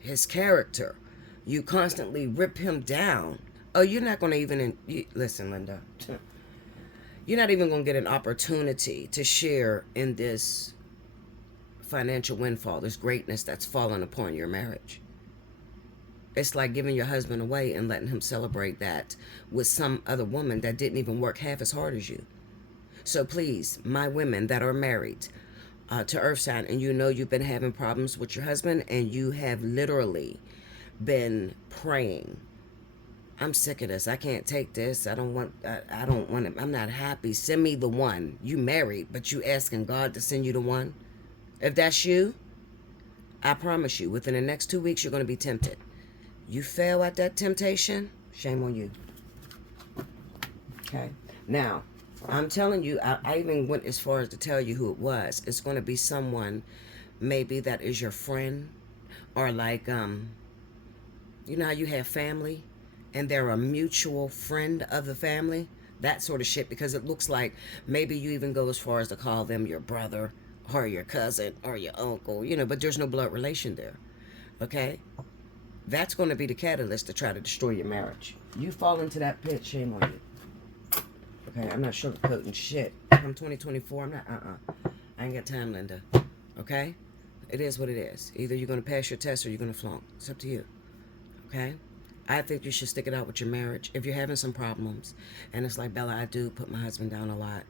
his character, you constantly rip him down, oh, you're not going to even... Listen, Linda... You're not even going to get an opportunity to share in this financial windfall, this greatness that's fallen upon your marriage. It's like giving your husband away and letting him celebrate that with some other woman that didn't even work half as hard as you. So please, my women that are married to earth sign, and you know you've been having problems with your husband, and you have literally been praying, I'm sick of this. I can't take this. I don't want it. I'm not happy. Send me the one. You married, but you asking God to send you the one. If that's you, I promise you, within the next 2 weeks, you're going to be tempted. You fail at that temptation, shame on you. Okay. Now, I'm telling you, I even went as far as to tell you who it was. It's going to be someone maybe that is your friend, or like, you know how you have family and they're a mutual friend of the family? That sort of shit, because it looks like maybe you even go as far as to call them your brother or your cousin or your uncle, you know, but there's no blood relation there. Okay? That's going to be the catalyst to try to destroy your marriage. You fall into that pit, shame on you. Okay, I'm not sugarcoating shit. I'm 2024. I'm not, I ain't got time, Linda. Okay? It is what it is. Either you're going to pass your test or you're going to flunk. It's up to you. Okay? I think you should stick it out with your marriage. If you're having some problems, and it's like, Bella, I do put my husband down a lot.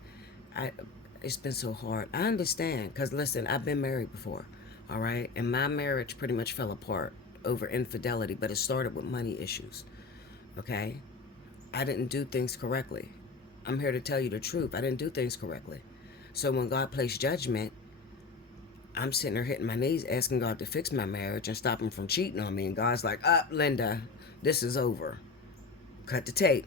It's been so hard. I understand, because listen, I've been married before. All right? And my marriage pretty much fell apart over infidelity, but it started with money issues. Okay? I didn't do things correctly. I'm here to tell you the truth. I didn't do things correctly. So when God placed judgment, I'm sitting there hitting my knees asking God to fix my marriage and stop him from cheating on me. And God's like, Linda, this is over. Cut the tape.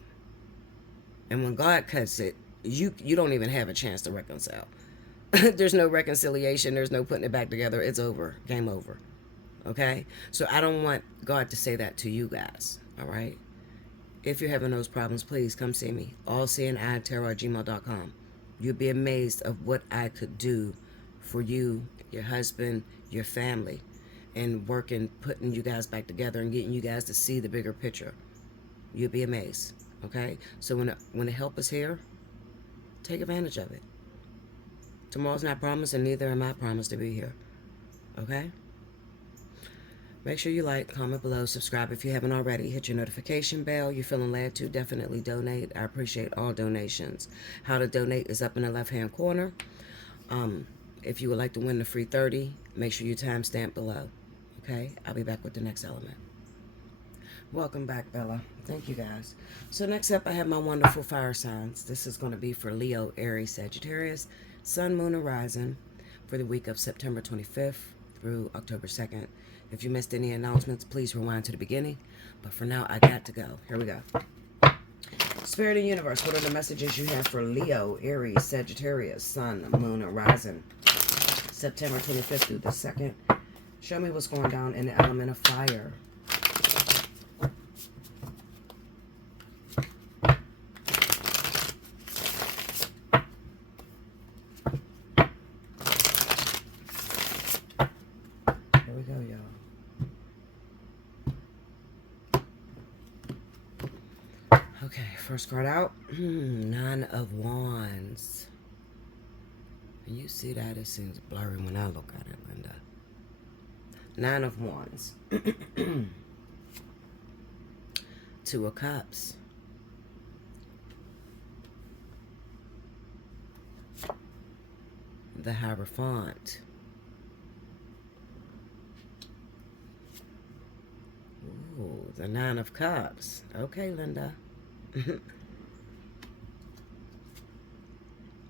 And when God cuts it, you don't even have a chance to reconcile. There's no reconciliation. There's no putting it back together. It's over. Game over. Okay? So I don't want God to say that to you guys. All right? If you're having those problems, please come see me. Allseeingeyetarot@gmail.com. You'll be amazed of what I could do for you, your husband, your family, and working, putting you guys back together and getting you guys to see the bigger picture. You'll be amazed. Okay? So when the help is here, take advantage of it. Tomorrow's not promised, and neither am I promised to be here. Okay? Make sure you like, comment below, subscribe if you haven't already. Hit your notification bell. You're feeling led to, definitely donate. I appreciate all donations. How to donate is up in the left-hand corner. If you would like to win the free 30, make sure you timestamp below. Okay? I'll be back with the next element. Welcome back, Bella. Thank you, guys. So next up, I have my wonderful fire signs. This is going to be for Leo, Aries, Sagittarius, Sun, Moon, and Rising for the week of September 25th through October 2nd. If you missed any announcements, please rewind to the beginning. But for now, I got to go. Here we go. Spirit of the Universe, what are the messages you have for Leo, Aries, Sagittarius, Sun, Moon, and Rising? September 25th through the 2nd. Show me what's going down in the element of fire. Here we go, y'all. Okay, first card out. Nine of Wands. And you see that? It seems blurry when I look at it, Linda. Nine of Wands. Two of Cups. The Hierophant. Ooh, the Nine of Cups. Okay, Linda.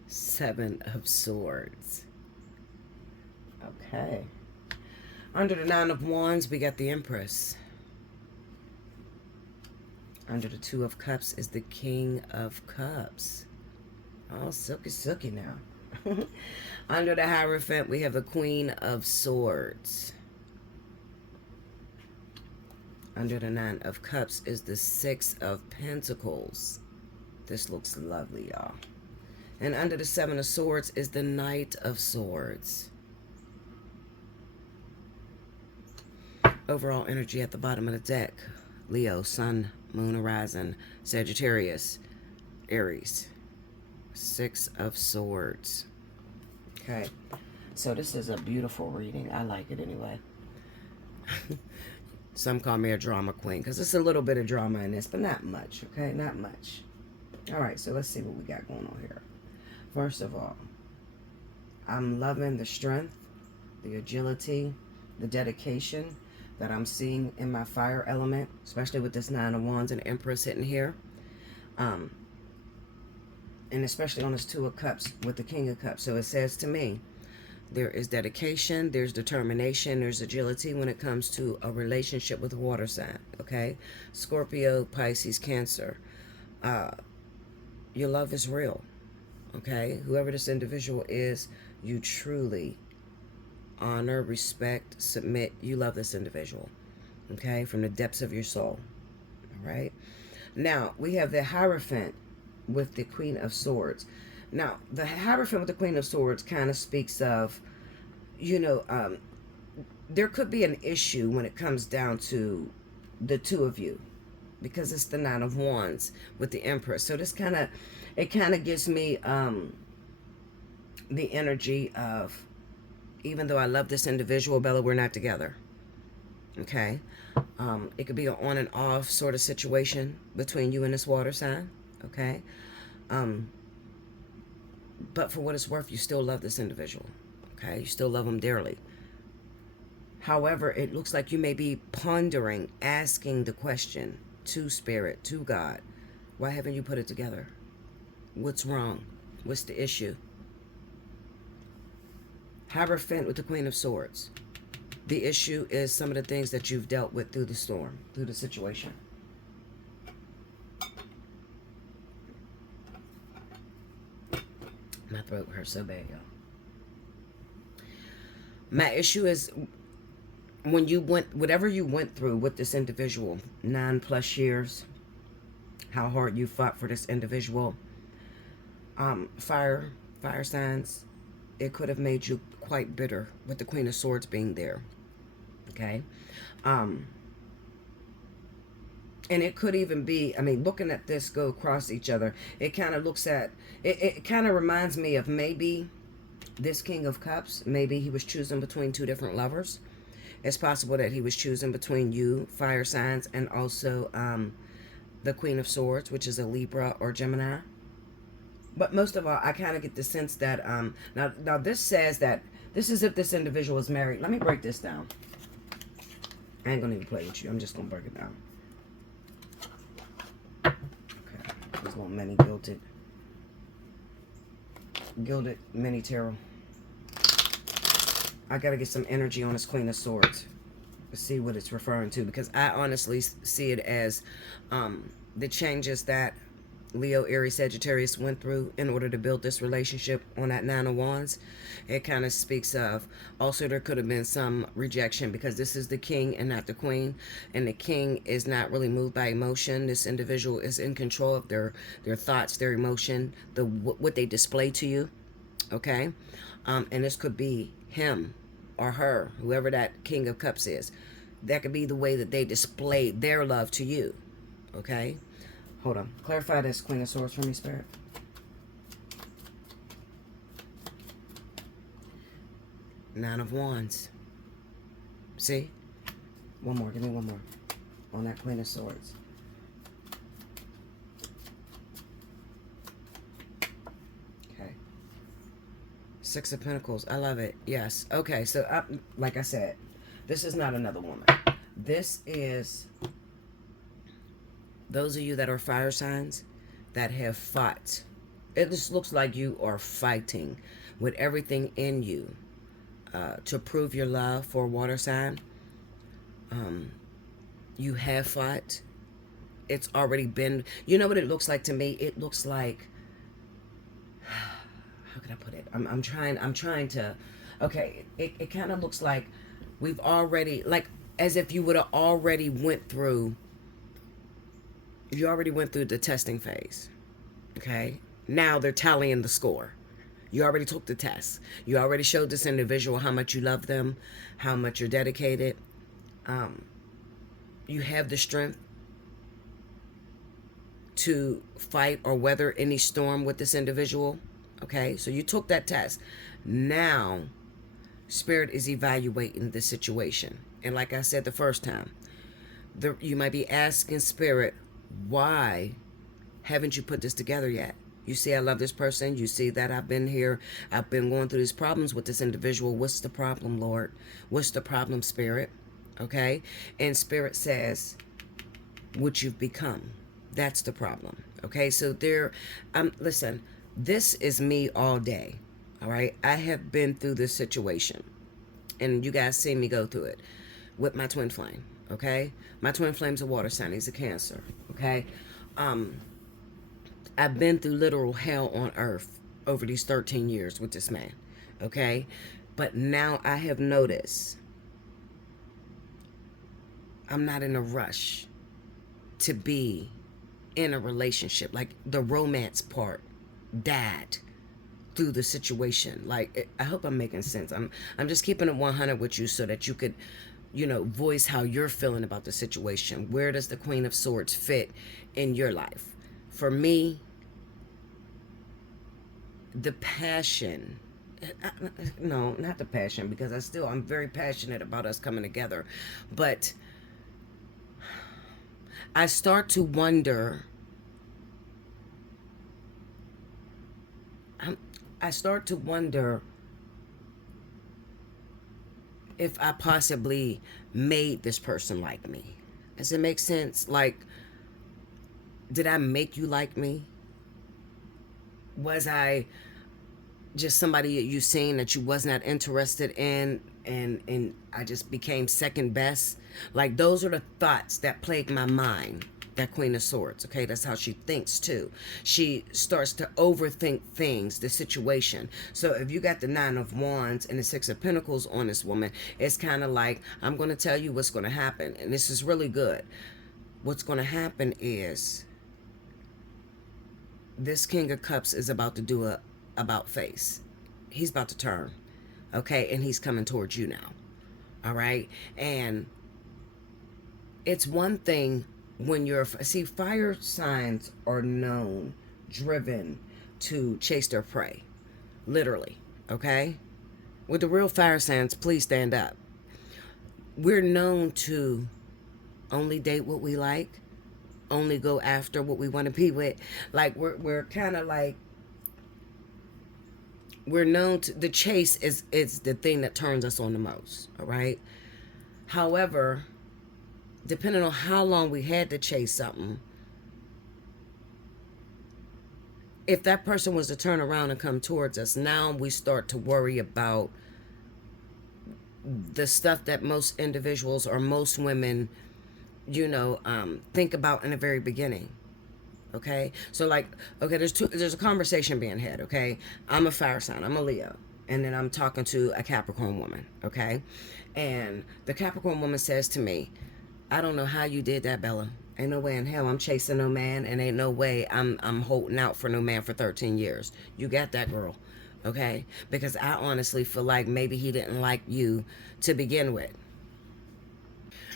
Seven of Swords. Okay. Under the Nine of Wands, we got the Empress. Under the Two of Cups is the King of Cups. Oh, silky, silky now. Under the Hierophant, we have the Queen of Swords. Under the Nine of Cups is the Six of Pentacles. This looks lovely, y'all. And under the Seven of Swords is the Knight of Swords. Overall energy at the bottom of the deck. Leo, Sun, Moon, Horizon, Sagittarius, Aries. Six of Swords. Okay. So this is a beautiful reading. I like it anyway. Some call me a drama queen because it's a little bit of drama in this, but not much, okay? Not much. All right, so let's see what we got going on here. First of all, I'm loving the strength, the agility, the dedication that I'm seeing in my fire element, especially with this Nine of Wands and Empress sitting here. And especially on this Two of Cups with the King of Cups. So it says to me, there is dedication, there's determination, there's agility when it comes to a relationship with a water sign, okay? Scorpio, Pisces, Cancer. Your love is real, okay? Whoever this individual is, you truly honor, respect, submit. You love this individual, okay? From the depths of your soul, all right? Now, we have the Hierophant with the Queen of Swords. Now, the Hierophant with the Queen of Swords kind of speaks of, you know, there could be an issue when it comes down to the two of you, because it's the Nine of Wands with the Empress. So this kind of, it kind of gives me the energy of, even though I love this individual, Bella, we're not together. Okay? It could be an on and off sort of situation between you and this water sign. Okay? But for what it's worth, you still love this individual. Okay? You still love them dearly. However, it looks like you may be pondering, asking the question to Spirit, to God, why haven't you put it together? What's wrong? What's the issue? Hierophant with the Queen of Swords. The issue is some of the things that you've dealt with through the storm, through the situation. My throat hurts so bad, y'all. My issue is when you went, whatever you went through with this individual, 9+ years, how hard you fought for this individual, fire signs, it could have made you quite bitter with the Queen of Swords being there. Okay? And it could even be, I mean, looking at this go across each other, it kind of looks at, it kind of reminds me of maybe this King of Cups, maybe he was choosing between two different lovers. It's possible that he was choosing between you, fire signs, and also the Queen of Swords, which is a Libra or Gemini. But most of all, I kind of get the sense that, now this says that, this is if this individual is married. Let me break this down. I ain't going to even play with you. I'm just going to break it down. Okay. This little mini gilded mini tarot. I got to get some energy on this Queen of Swords to see what it's referring to, because I honestly see it as the changes that Leo, Aries, Sagittarius went through in order to build this relationship on that Nine of Wands. It kind of speaks of, also there could have been some rejection because this is the king and not the queen, and the king is not really moved by emotion. This individual is in control of their thoughts, their emotion, what they display to you. Okay? And this could be him or her, whoever that King of Cups is. That could be the way that they display their love to you. Okay? Hold on. Clarify this Queen of Swords for me, Spirit. Nine of Wands. See? One more. Give me one more. On that Queen of Swords. Okay. Six of Pentacles. I love it. Yes. Okay. So, like I said, this is not another woman. This is those of you that are fire signs that have fought. It just looks like you are fighting with everything in you to prove your love for a water sign. You have fought. It's already been, you know what it looks like to me? It looks like, how can I put it? I'm trying to, okay, it kind of looks like we've already, like as if you would have already went through, you already went through the testing phase. Okay? Now they're tallying the score. You already took the test. You already showed this individual how much you love them, how much you're dedicated. You have the strength to fight or weather any storm with this individual. Okay? So you took that test. Now, Spirit is evaluating the situation. And like I said the first time, You might be asking spirit, why haven't you put this together yet? You see, I love this person. You see that I've been here. I've been going through these problems with this individual. What's the problem, Lord? What's the problem, Spirit? Okay? And Spirit says, what you've become. That's the problem. Okay? So listen, this is me all day. All right? I have been through this situation. And you guys see me go through it with my twin flame. Okay? My twin flame's a water sign. He's a Cancer. Okay? I've been through literal hell on earth over these 13 years with this man, okay? But now I have noticed I'm not in a rush to be in a relationship. Like, the romance part died through the situation. Like, I hope I'm making sense. I'm just keeping it 100 with you so that you could, voice how you're feeling about the situation. Where does the Queen of Swords fit in your life? For me, the passion, no, not the passion, because I'm very passionate about us coming together, but I start to wonder, if I possibly made this person like me. Does it make sense? Like, did I make you like me? Was I just somebody that you seen that you was not interested in, and I just became second best? Like, those are the thoughts that plague my mind. That Queen of Swords, okay? That's how she thinks too. She starts to overthink things, the situation. So if you got the Nine of Wands and the Six of Pentacles on this woman, it's kind of like, I'm going to tell you what's going to happen. And this is really good. What's going to happen is this King of Cups is about to do a about face. He's about to turn, okay? And he's coming towards you now, all right? And it's one thing when see, fire signs are known, driven to chase their prey, literally, okay? With the real fire signs, please stand up. We're known to only date what we like, only go after what we want to be with. Like, we're kind of like, we're known to, the chase is the thing that turns us on the most, all right? However, depending on how long we had to chase something, if that person was to turn around and come towards us, now we start to worry about the stuff that most individuals or most women, think about in the very beginning. Okay, so like, okay, there's a conversation being had. Okay, I'm a fire sign, I'm a Leo, and then I'm talking to a Capricorn woman. Okay, and the Capricorn woman says to me, I don't know how you did that, Bella. Ain't no way in hell I'm chasing no man, and ain't no way I'm holding out for no man for 13 years. You got that, girl. Okay, because I honestly feel like maybe he didn't like you to begin with.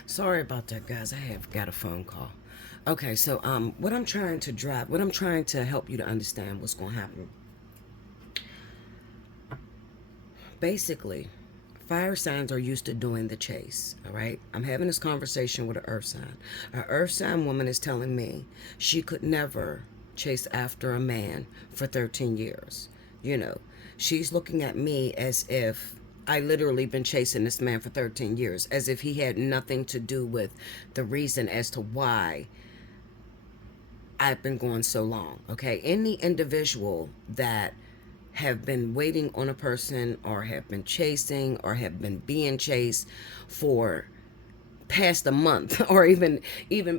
Sorry about that, guys. I have got a phone call. Okay, so what I'm trying to help you to understand what's going to happen. Basically, fire signs are used to doing the chase, all right? I'm having this conversation with an earth sign. An earth sign woman is telling me she could never chase after a man for 13 years. She's looking at me as if I literally been chasing this man for 13 years, as if he had nothing to do with the reason as to why I've been going so long, okay? Any individual that have been waiting on a person or have been chasing or have been being chased for past a month or even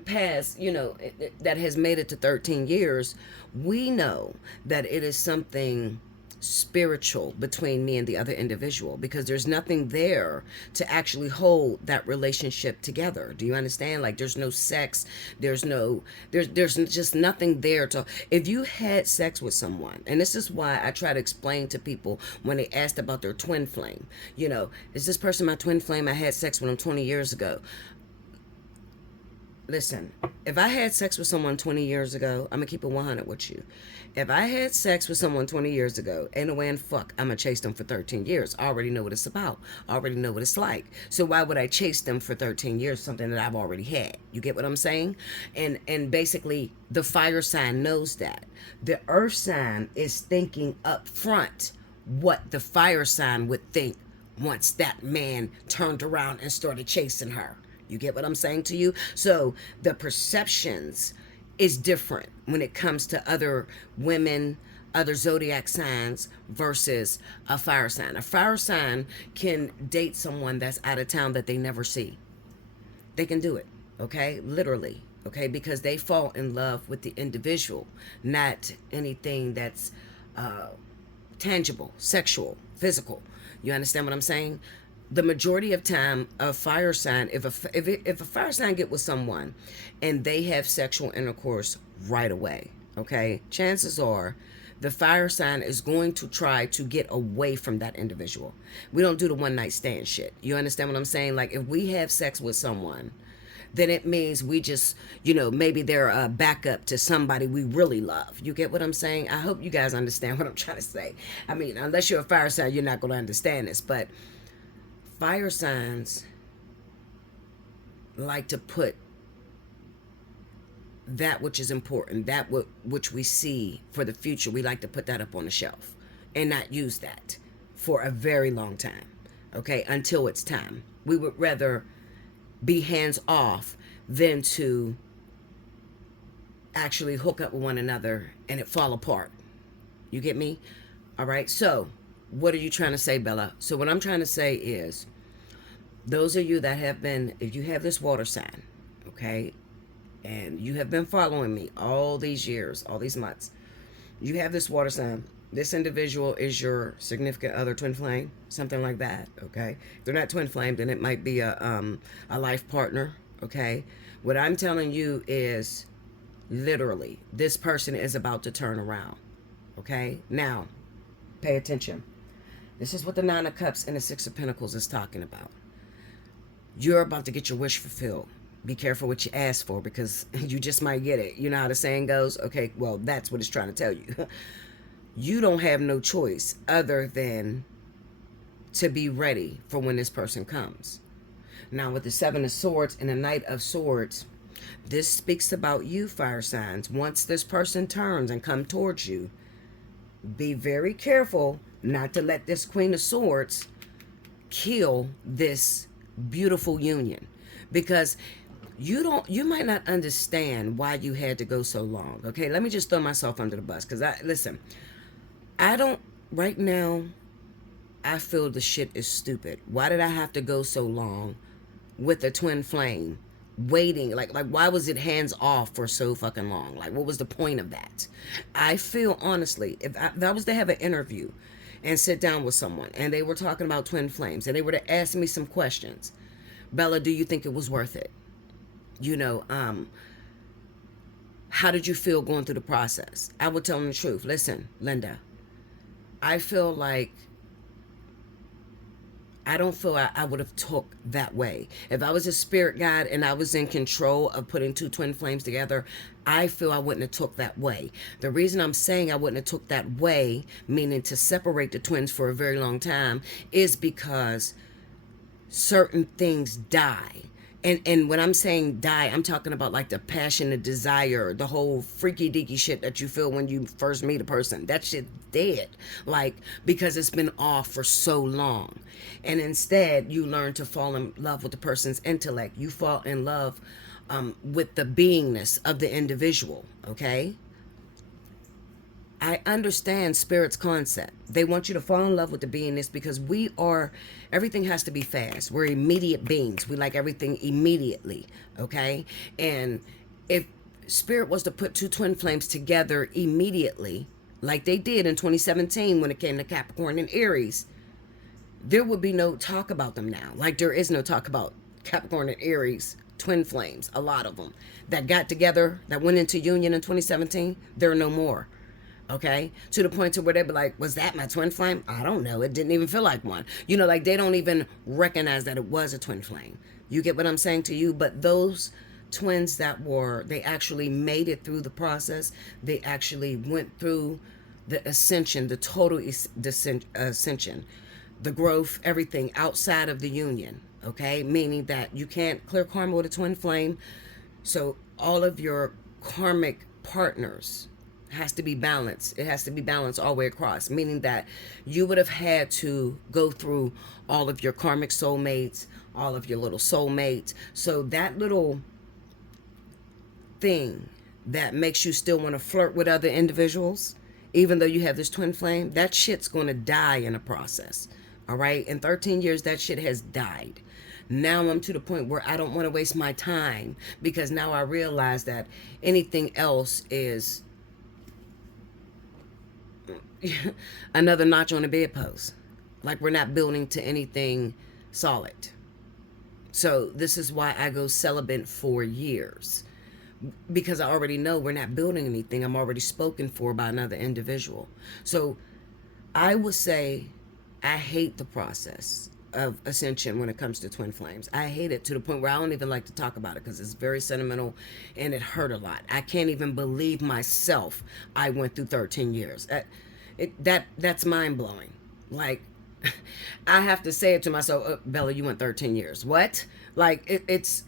past, that has made it to 13 years, we know that it is something spiritual between me and the other individual, because there's nothing there to actually hold that relationship together. Do you understand? Like, there's no sex, there's just nothing there to, if you had sex with someone, and this is why I try to explain to people when they asked about their twin flame, is this person my twin flame? I had sex with him 20 years ago. Listen, if I had sex with someone 20 years ago, I'm gonna keep it 100 with you. If I had sex with someone 20 years ago, ain't no way in fuck I'm gonna chase them for 13 years. I already know what it's about. I already know what it's like. So why would I chase them for 13 years, something that I've already had? You get what I'm saying? And basically the fire sign knows that. The earth sign is thinking up front what the fire sign would think once that man turned around and started chasing her. You get what I'm saying to you? So the perceptions is different when it comes to other women, other zodiac signs versus a fire sign. A fire sign can date someone that's out of town that they never see. They can do it, okay? Literally, okay? Because they fall in love with the individual, not anything that's tangible, sexual, physical. You understand what I'm saying? The majority of time, a fire sign, if a fire sign get with someone and they have sexual intercourse right away, okay, chances are the fire sign is going to try to get away from that individual. We don't do the one night stand shit. You understand what I'm saying? Like if we have sex with someone, then it means we just, maybe they're a backup to somebody we really love. You get what I'm saying? I hope you guys understand what I'm trying to say. I mean, unless you're a fire sign, you're not going to understand this, but fire signs like to put that which is important, that which we see for the future, we like to put that up on the shelf and not use that for a very long time, okay, until it's time. We would rather be hands off than to actually hook up with one another and it fall apart. You get me? All right, so what are you trying to say, Bella? So what I'm trying to say is, those of you that have been, if you have this water sign, okay, and you have been following me all these years, all these months, you have this water sign. This individual is your significant other, twin flame, something like that, okay? If they're not twin flame, then it might be a life partner, okay? What I'm telling you is, literally, this person is about to turn around, okay? Now, pay attention. This is what the Nine of Cups and the Six of Pentacles is talking about. You're about to get your wish fulfilled. Be careful what you ask for because you just might get it. You know how the saying goes? Okay, well, that's what it's trying to tell you. You don't have no choice other than to be ready for when this person comes. Now, with the Seven of Swords and the Knight of Swords, this speaks about you, fire signs. Once this person turns and come towards you, be very careful not to let this Queen of Swords kill this beautiful union, because you might not understand why you had to go so long. Okay, let me just throw myself under the bus, because I don't right now. I feel the shit is stupid. Why did I have to go so long with a twin flame waiting? Like why was it hands off for so fucking long? Like, what was the point of that? I feel, honestly, if I was to have an interview and sit down with someone and they were talking about twin flames and they were to ask me some questions, Bella, do you think it was worth it? How did you feel going through the process? I would tell them the truth. Listen, Linda, I feel like I don't feel I would have took that way. If I was a spirit guide and I was in control of putting two twin flames together, I feel I wouldn't have took that way. The reason I'm saying I wouldn't have took that way, meaning to separate the twins for a very long time, is because certain things die. And when I'm saying die, I'm talking about like the passion, the desire, the whole freaky deaky shit that you feel when you first meet a person. That shit's dead. Like, because it's been off for so long. And instead, you learn to fall in love with the person's intellect. You fall in love with the beingness of the individual, okay? I understand Spirit's concept. They want you to fall in love with the beingness because everything has to be fast. We're immediate beings. We like everything immediately, okay? And if Spirit was to put two twin flames together immediately, like they did in 2017 when it came to Capricorn and Aries, there would be no talk about them now. Like there is no talk about Capricorn and Aries twin flames, a lot of them that got together, that went into union in 2017, there are no more. Okay, to the point to where they be like, was that my twin flame? I don't know. It didn't even feel like one. Like they don't even recognize that it was a twin flame. You get what I'm saying to you? But those twins that they actually made it through the process. They actually went through the ascension, the total ascension, the growth, everything outside of the union. Okay, meaning that you can't clear karma with a twin flame. So all of your karmic partners has to be balanced. It has to be balanced all the way across, meaning that you would have had to go through all of your karmic soulmates, all of your little soulmates. So that little thing that makes you still want to flirt with other individuals, even though you have this twin flame, that shit's going to die in the process. All right. In 13 years, that shit has died. Now I'm to the point where I don't want to waste my time, because now I realize that anything else is another notch on the bedpost. Like, we're not building to anything solid. So this is why I go celibate for years, because I already know we're not building anything. I'm already spoken for by another individual. So I would say I hate the process of ascension when it comes to twin flames. I hate it to the point where I don't even like to talk about it, because it's very sentimental and it hurt a lot. I can't even believe myself I went through 13 years. That's mind-blowing. Like, I have to say it to myself, Bella, you went 13 years. What? Like, it's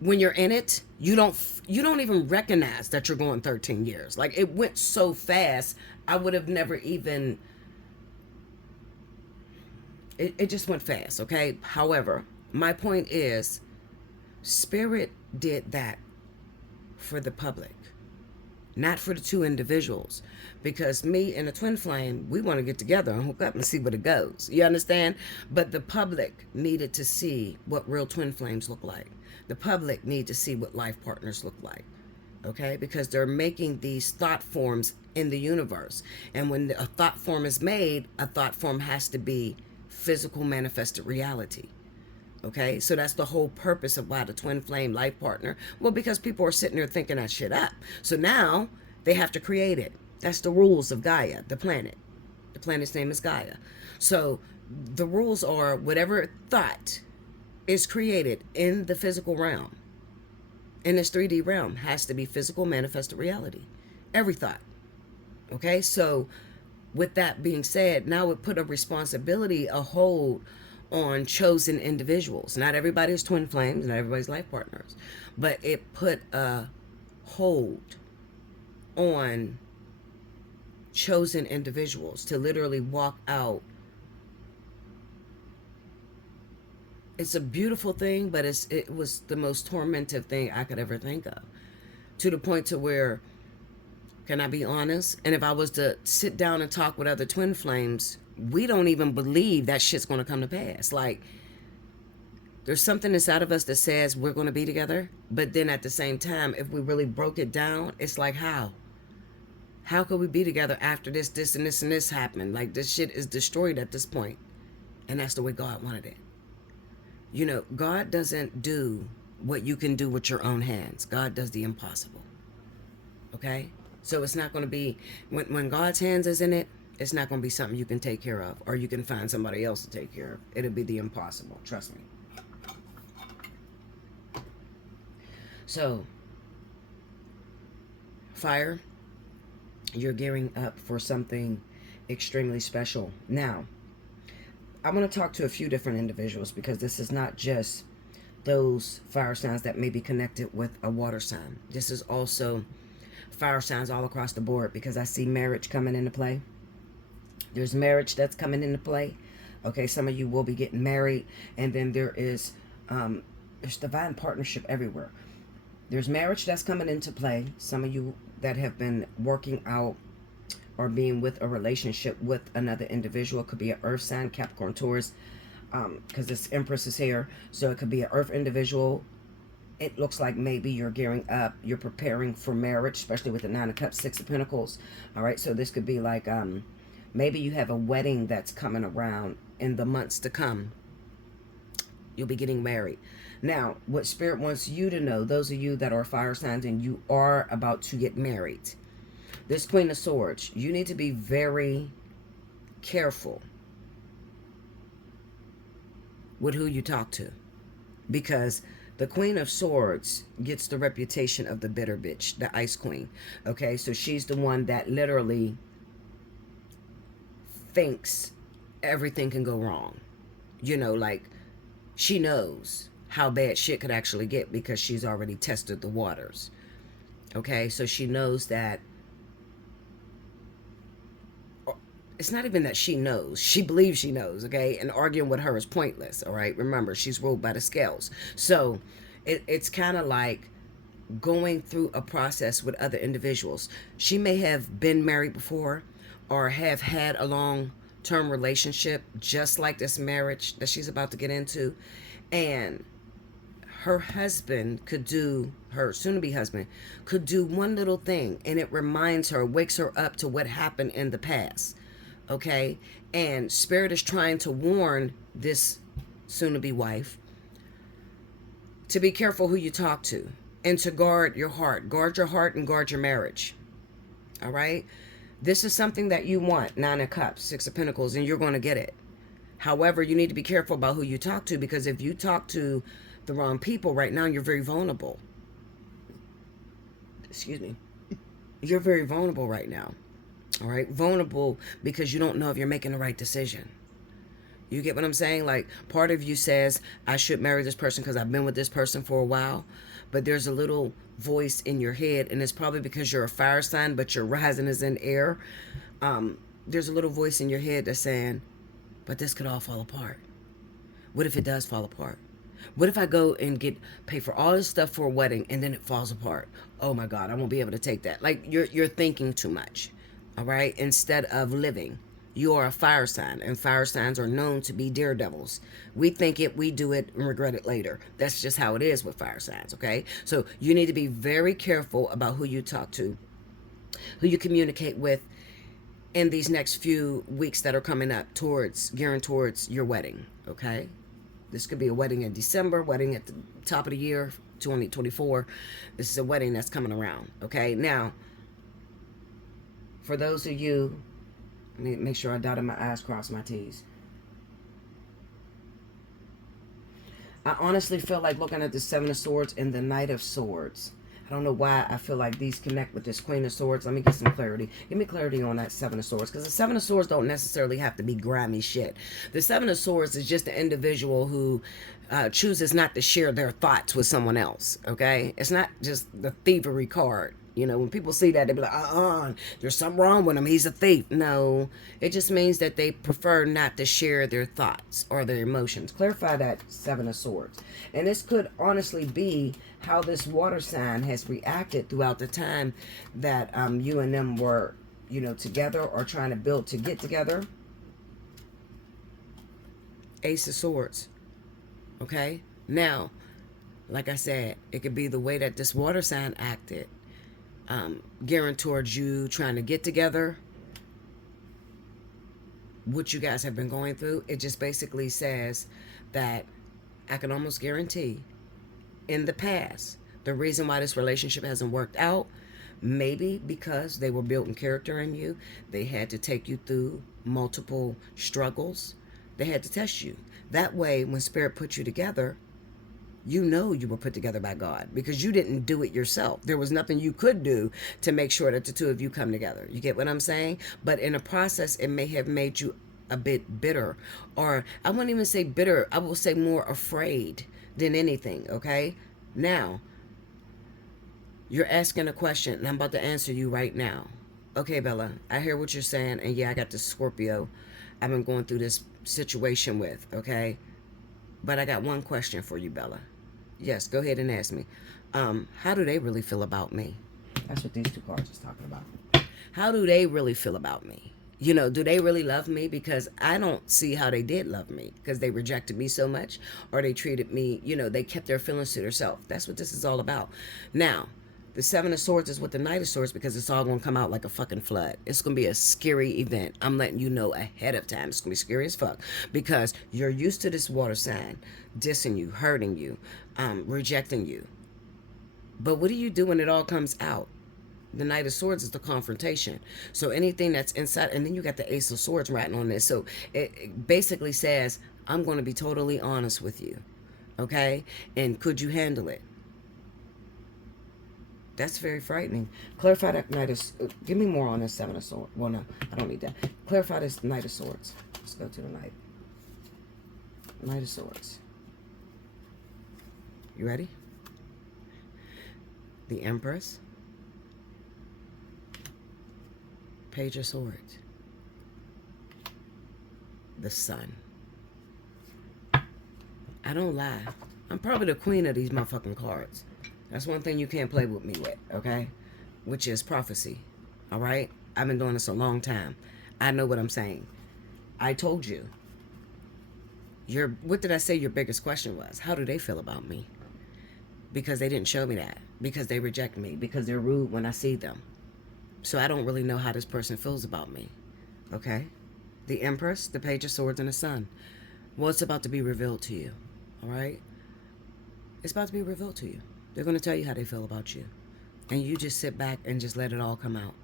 when you're in it, you don't even recognize that you're going 13 years. Like, it went so fast, I would have never even, it just went fast, okay? However, my point is, Spirit did that for the public, not for the two individuals. Because me and a twin flame, we want to get together and hook up and see where it goes. You understand? But the public needed to see what real twin flames look like. The public need to see what life partners look like. Okay? Because they're making these thought forms in the universe. And when a thought form is made, a thought form has to be physical manifested reality. Okay, so that's the whole purpose of why the twin flame life partner. Well, because people are sitting there thinking that shit up. So now they have to create it. That's the rules of Gaia, the planet. The planet's name is Gaia. So the rules are, whatever thought is created in the physical realm, in this 3D realm, has to be physical manifested reality. Every thought. Okay, so with that being said, now it put a responsibility, a hold on chosen individuals. Not everybody's twin flames, not everybody's life partners, but it put a hold on chosen individuals to literally walk out. It's a beautiful thing, but it was the most tormentive thing I could ever think of, to the point to where, can I be honest? And if I was to sit down and talk with other twin flames, we don't even believe that shit's going to come to pass. Like, there's something inside of us that says we're going to be together. But then at the same time, if we really broke it down, it's like, how? How could we be together after this, and this happened? Like, this shit is destroyed at this point. And that's the way God wanted it. You know, God doesn't do what you can do with your own hands. God does the impossible. Okay? So it's not going to be, when God's hands is in it, it's not going to be something you can take care of, or you can find somebody else to take care of. It'll be the impossible. Trust me. So, fire, you're gearing up for something extremely special. Now, I want to talk to a few different individuals, because this is not just those fire signs that may be connected with a water sign. This is also fire signs all across the board, because I see marriage coming into play. There's marriage that's coming into play. Okay, some of you will be getting married. And then there's divine partnership everywhere. There's marriage that's coming into play. Some of you that have been working out or being with a relationship with another individual. It could be an earth sign, Capricorn, Taurus, because this Empress is here. So it could be an earth individual. It looks like maybe you're gearing up. You're preparing for marriage, especially with the 9 of Cups, 6 of Pentacles. All right, so this could be like... maybe you have a wedding that's coming around in the months to come. You'll be getting married. Now, what Spirit wants you to know, those of you that are fire signs and you are about to get married, this Queen of Swords, you need to be very careful with who you talk to. Because The Queen of Swords gets the reputation of the bitter bitch, the Ice Queen. Okay, so she's the one that literally thinks everything can go wrong. You know, like she knows how bad shit could actually get because she's already tested the waters. Okay, so she knows that it's not even that she knows. She believes she knows, okay? And arguing with her is pointless, all right? Remember, she's ruled by the scales. So it's kind of like going through a process with other individuals. She may have been married before or have had a long-term relationship just like this marriage that she's about to get into. And her husband could do, her soon-to-be husband, could do one little thing and it reminds her, wakes her up to what happened in the past. Okay, and Spirit is trying to warn this soon-to-be wife to be careful who you talk to and to guard your heart and guard your marriage. All right, this is something that you want. 9 of Cups, 6 of Pentacles, and you're going to get it. However, you need to be careful about who you talk to, because if you talk to the wrong people right now, you're very vulnerable. Excuse me. You're very vulnerable right now. All right, vulnerable because you don't know if you're making the right decision. You get what I'm saying? Like, part of you says, I should marry this person because I've been with this person for a while. But there's a little voice in your head, and it's probably because you're a fire sign, but your rising is in air. There's a little voice in your head that's saying, but this could all fall apart. What if it does fall apart? What if I go and pay for all this stuff for a wedding and then it falls apart? Oh my God, I won't be able to take that. Like, you're thinking too much. All right, instead of living. You are a fire sign, and fire signs are known to be daredevils. We think it, we do it, and regret it later. That's just how it is with fire signs, okay? So you need to be very careful about who you talk to, who you communicate with in these next few weeks that are coming up gearing towards your wedding, okay? This could be a wedding in December, wedding at the top of the year, 2024. This is a wedding that's coming around, okay? Now, for those of you, let me make sure I dotted my I's, cross my T's. I honestly feel like looking at the 7 of Swords and the Knight of Swords. I don't know why I feel like these connect with this Queen of Swords. Let me get some clarity. Give me clarity on that 7 of Swords. Because the 7 of Swords don't necessarily have to be grimy shit. The 7 of Swords is just an individual who chooses not to share their thoughts with someone else. Okay? It's not just the thievery card. You know, when people see that, they be like, there's something wrong with him. He's a thief. No, it just means that they prefer not to share their thoughts or their emotions. Clarify that 7 of Swords. And this could honestly be how this water sign has reacted throughout the time that you and them were, you know, together or trying to build to get together. Ace of Swords. Okay? Now, like I said, it could be the way that this water sign acted. Gearing towards you trying to get together, what you guys have been going through. It just basically says that I can almost guarantee in the past, the reason why this relationship hasn't worked out, maybe because they were building character in you. They had to take you through multiple struggles. They had to test you. That way, when Spirit put you together, you know you were put together by God because you didn't do it yourself. There was nothing you could do to make sure that the two of you come together. You get what I'm saying? But in a process, it may have made you a bit bitter, or I wouldn't even say bitter. I will say more afraid than anything. Okay. Now you're asking a question and I'm about to answer you right now. Okay, Bella, I hear what you're saying. And yeah, I got this Scorpio I've been going through this situation with. Okay. But I got one question for you, Bella. Yes, go ahead and ask me. How do they really feel about me? That's what these two cards is talking about. How do they really feel about me? You know, do they really love me? Because I don't see how they did love me, because they rejected me so much, or they treated me, you know, they kept their feelings to themselves. That's what this is all about. Now, the 7 of Swords is with the Knight of Swords because it's all going to come out like a fucking flood. It's going to be a scary event. I'm letting you know ahead of time. It's going to be scary as fuck because you're used to this water sign dissing you, hurting you, rejecting you. But what do you do when it all comes out? The Knight of Swords is the confrontation. So anything that's inside, and then you got the Ace of Swords writing on this. So it basically says, I'm going to be totally honest with you. Okay? And could you handle it? That's very frightening. Clarify that Knight of... give me more on this Seven of Swords. Well, no, I don't need that. Clarify this Knight of Swords. Let's go to the Knight. Knight of Swords. You ready? The Empress. Page of Swords. The Sun. I don't lie. I'm probably the queen of these motherfucking cards. That's one thing you can't play with me with, okay? Which is prophecy, all right? I've been doing this a long time. I know what I'm saying. I told you. What did I say your biggest question was? How do they feel about me? Because they didn't show me that. Because they reject me. Because they're rude when I see them. So I don't really know how this person feels about me, okay? The Empress, the Page of Swords, and the Sun. Well, it's about to be revealed to you, all right? It's about to be revealed to you. They're going to tell you how they feel about you. And you just sit back and just let it all come out.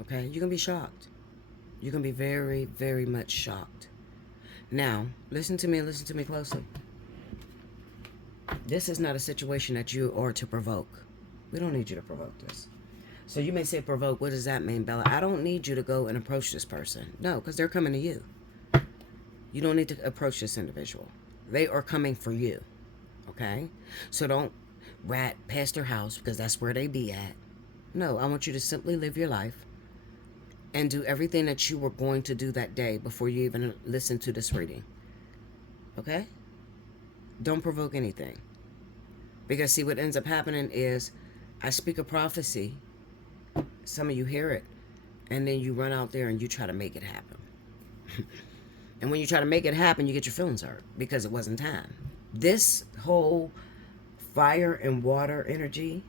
Okay? You're going to be shocked. You're going to be very, very much shocked. Now, listen to me and listen to me closely. This is not a situation that you are to provoke. We don't need you to provoke this. So you may say provoke. What does that mean, Bella? I don't need you to go and approach this person. No, because they're coming to you. You don't need to approach this individual. They are coming for you. Okay? So don't rat past their house because that's where they be at. No, I want you to simply live your life and do everything that you were going to do that day before you even listen to this reading. Okay? Don't provoke anything. Because see, what ends up happening is I speak a prophecy. Some of you hear it. And then you run out there and you try to make it happen. And when you try to make it happen, you get your feelings hurt because it wasn't time. This whole fire and water energy,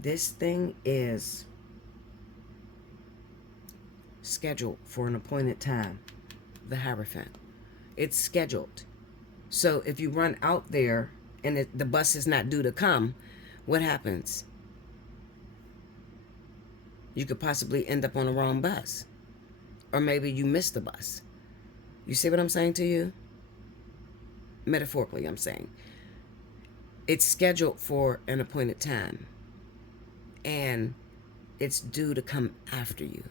this thing is scheduled for an appointed time. The Hierophant. It's scheduled. So if you run out there and the bus is not due to come, what happens? You could possibly end up on the wrong bus. Or maybe you missed the bus. You see what I'm saying to you? Metaphorically, I'm saying. It's scheduled for an appointed time. And it's due to come after you.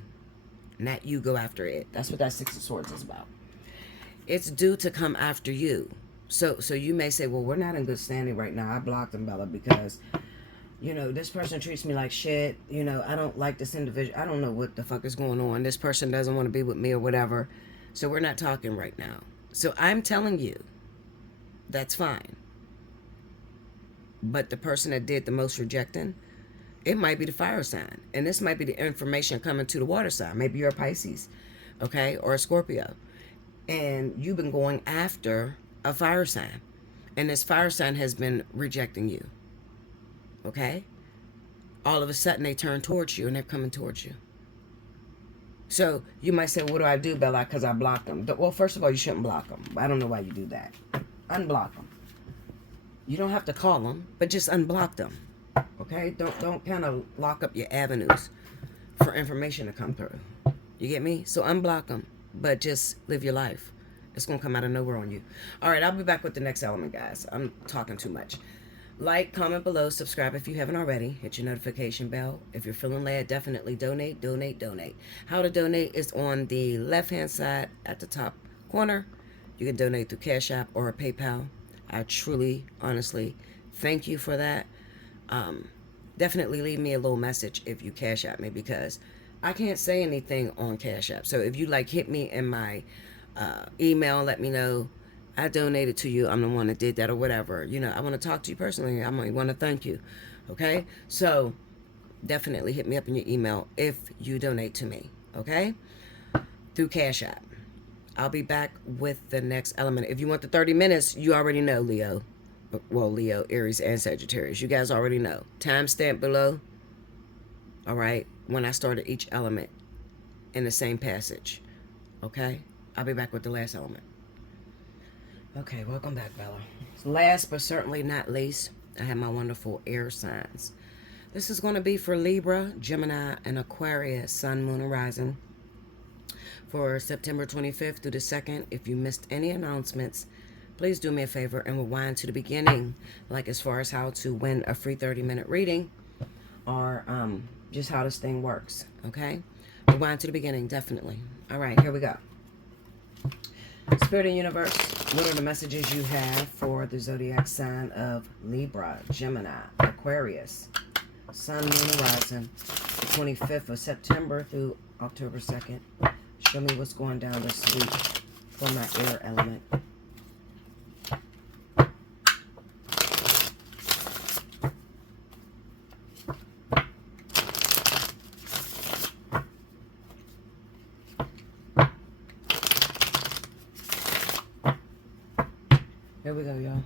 Not you go after it. That's what that Six of Swords is about. It's due to come after you. So you may say, well, we're not in good standing right now. I blocked them, Bella, because, you know, this person treats me like shit. You know, I don't like this individual. I don't know what the fuck is going on. This person doesn't want to be with me or whatever. So we're not talking right now. So I'm telling you, that's fine. But the person that did the most rejecting, it might be the fire sign. And this might be the information coming to the water sign. Maybe you're a Pisces, okay, or a Scorpio. And you've been going after a fire sign. And this fire sign has been rejecting you, okay? All of a sudden they turn towards you and they're coming towards you. So you might say, what do I do, Bella, because I blocked them? Well, first of all, you shouldn't block them. I don't know why you do that. Unblock them. You don't have to call them, but just unblock them. Okay? Don't kind of lock up your avenues for information to come through. You get me? So unblock them, but just live your life. It's going to come out of nowhere on you. All right, I'll be back with the next element, guys. I'm talking too much. Like, comment below, subscribe if you haven't already. Hit your notification bell. If you're feeling led, definitely donate. How to donate is on the left-hand side at the top corner. You can donate through Cash App or PayPal. I truly, honestly, thank you for that. Definitely leave me a little message if you Cash App me, because I can't say anything on Cash App. So if you hit me in my email, let me know I donated to you, I'm the one that did that or whatever. You know, I want to talk to you personally. I might want to thank you. Okay? So definitely hit me up in your email if you donate to me. Okay? Through Cash App. I'll be back with the next element. If you want the 30 minutes, you already know, Leo. Well, Leo, Aries, and Sagittarius. You guys already know. Timestamp below. All right? When I started each element in the same passage. Okay? I'll be back with the last element. Okay, welcome back, Bella. Last but certainly not least, I have my wonderful air signs. This is going to be for Libra, Gemini, and Aquarius, Sun, Moon, and Rising. For September 25th through the 2nd, if you missed any announcements, please do me a favor and rewind to the beginning, like as far as how to win a free 30-minute reading, or just how this thing works, okay? Rewind to the beginning, definitely. All right, here we go. Spirit and Universe, what are the messages you have for the zodiac sign of Libra, Gemini, Aquarius, Sun, Moon, Horizon, 25th of September through October 2nd. Show me what's going down this week for my air element. Here we go, y'all.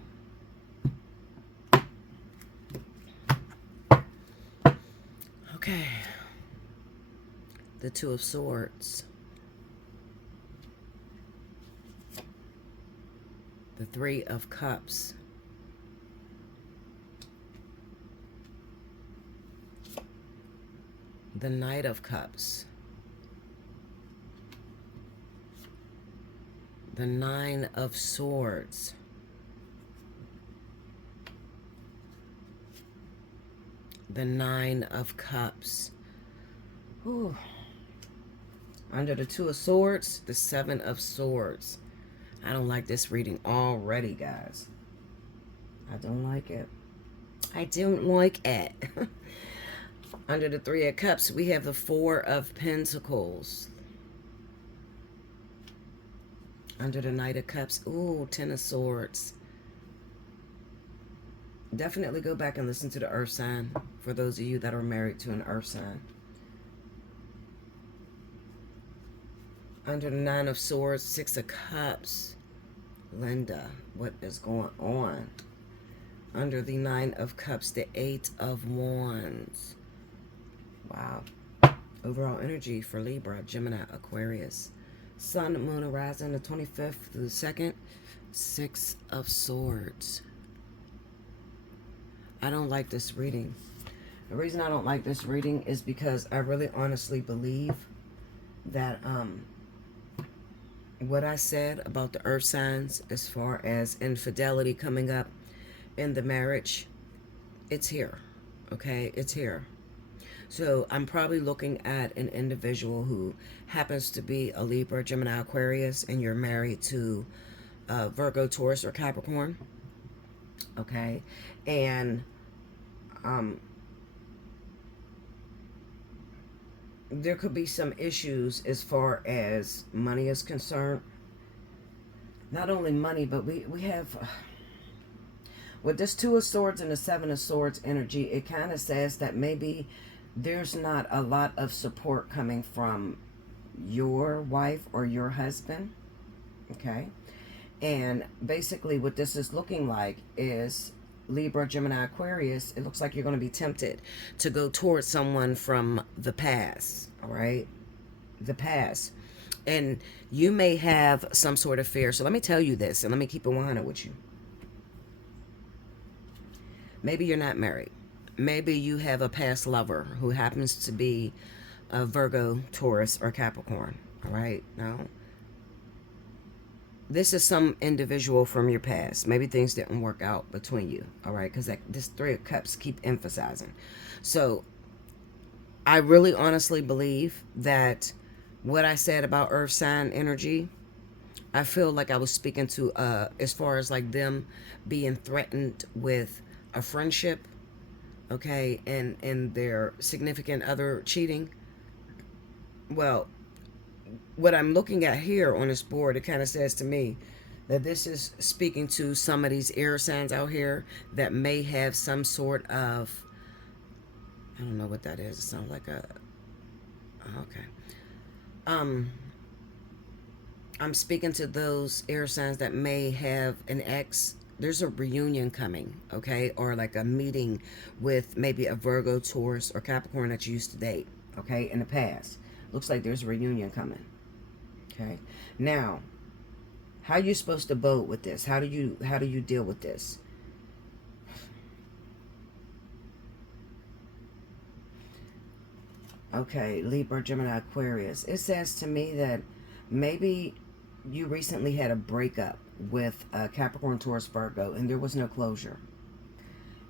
Okay. The Two of Swords. The Three of Cups. The Knight of Cups. The Nine of Swords. The Nine of Cups. Ooh. Under the Two of Swords, the Seven of Swords. I don't like this reading already, guys. I don't like it. I don't like it. Under the Three of Cups, we have the Four of Pentacles. Under the Knight of Cups, ooh, Ten of Swords. Definitely go back and listen to the Earth sign for those of you that are married to an Earth sign. Under the Nine of Swords, Six of Cups. Linda, what is going on? Under the Nine of Cups, the Eight of Wands. Wow. Overall energy for Libra, Gemini, Aquarius. Sun, Moon, Horizon, the 25th through the 2nd. Six of Swords. I don't like this reading. The reason I don't like this reading is because I really honestly believe that what I said about the earth signs as far as infidelity coming up in the marriage, it's here. Okay, it's here. So I'm probably looking at an individual who happens to be a Libra, Gemini, Aquarius, and you're married to Virgo, Taurus, or Capricorn. Okay, and there could be some issues as far as money is concerned. Not only money, but we have with this Two of Swords and the Seven of Swords energy, it kind of says that maybe there's not a lot of support coming from your wife or your husband. Okay, and basically what this is looking like is Libra, Gemini, Aquarius, it looks like you're going to be tempted to go towards someone from the past, all right? The past. And you may have some sort of fear. So let me tell you this, and let me keep it 100 with you. Maybe you're not married. Maybe you have a past lover who happens to be a Virgo, Taurus, or Capricorn, all right? Now, this is some individual from your past. Maybe things didn't work out between you, all right? Because this Three of Cups keep emphasizing. So I really honestly believe that what I said about earth sign energy, I feel like I was speaking to as far as like them being threatened with a friendship, okay, and their significant other cheating. Well, what I'm looking at here on this board, it kind of says to me that this is speaking to some of these air signs out here that may have some sort of, I don't know what that is. It sounds like a, okay. I'm speaking to those air signs that may have an ex. There's a reunion coming, okay? Or like a meeting with maybe a Virgo, Taurus, or Capricorn that you used to date, okay, in the past. Looks like there's a reunion coming. Okay. Now, how are you supposed to vote with this? How do you deal with this? Okay, Libra, Gemini, Aquarius. It says to me that maybe you recently had a breakup with Capricorn, Taurus, Virgo, and there was no closure.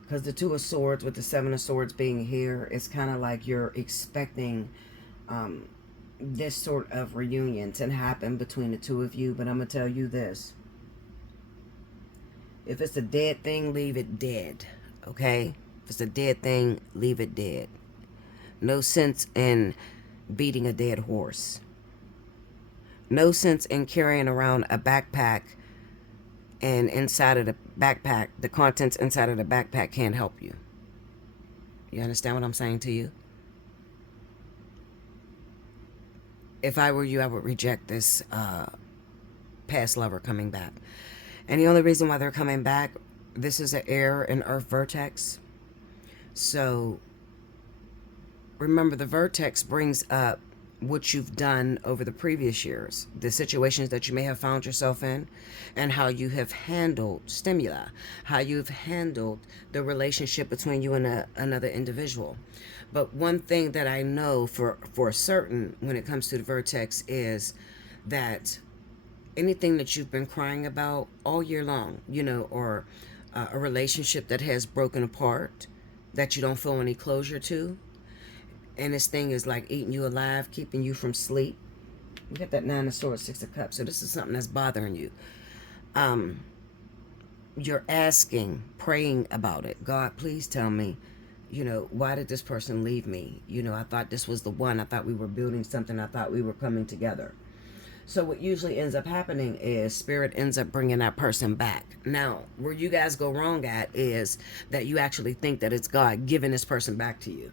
Because the Two of Swords with the Seven of Swords being here, it's kind of like you're expecting this sort of reunion to happen between the two of you. But I'm going to tell you this. If it's a dead thing, leave it dead. Okay? If it's a dead thing, leave it dead. No sense in beating a dead horse. No sense in carrying around a backpack, and inside of the backpack, the contents inside of the backpack can't help you. You understand what I'm saying to you? If I were you, I would reject this past lover coming back. And the only reason why they're coming back, this is an air and earth vertex. So remember, the vertex brings up what you've done over the previous years, the situations that you may have found yourself in, and how you have handled stimuli, how you've handled the relationship between you and another individual. But one thing that I know for certain when it comes to the vertex is that anything that you've been crying about all year long, or a relationship that has broken apart, that you don't feel any closure to, and this thing is like eating you alive, keeping you from sleep. You got that Nine of Swords, Six of Cups. So this is something that's bothering you. You're asking, praying about it. God, please tell me, why did this person leave me? I thought this was the one. I thought we were building something. I thought we were coming together. So what usually ends up happening is Spirit ends up bringing that person back. Now, where you guys go wrong at is that you actually think that it's God giving this person back to you.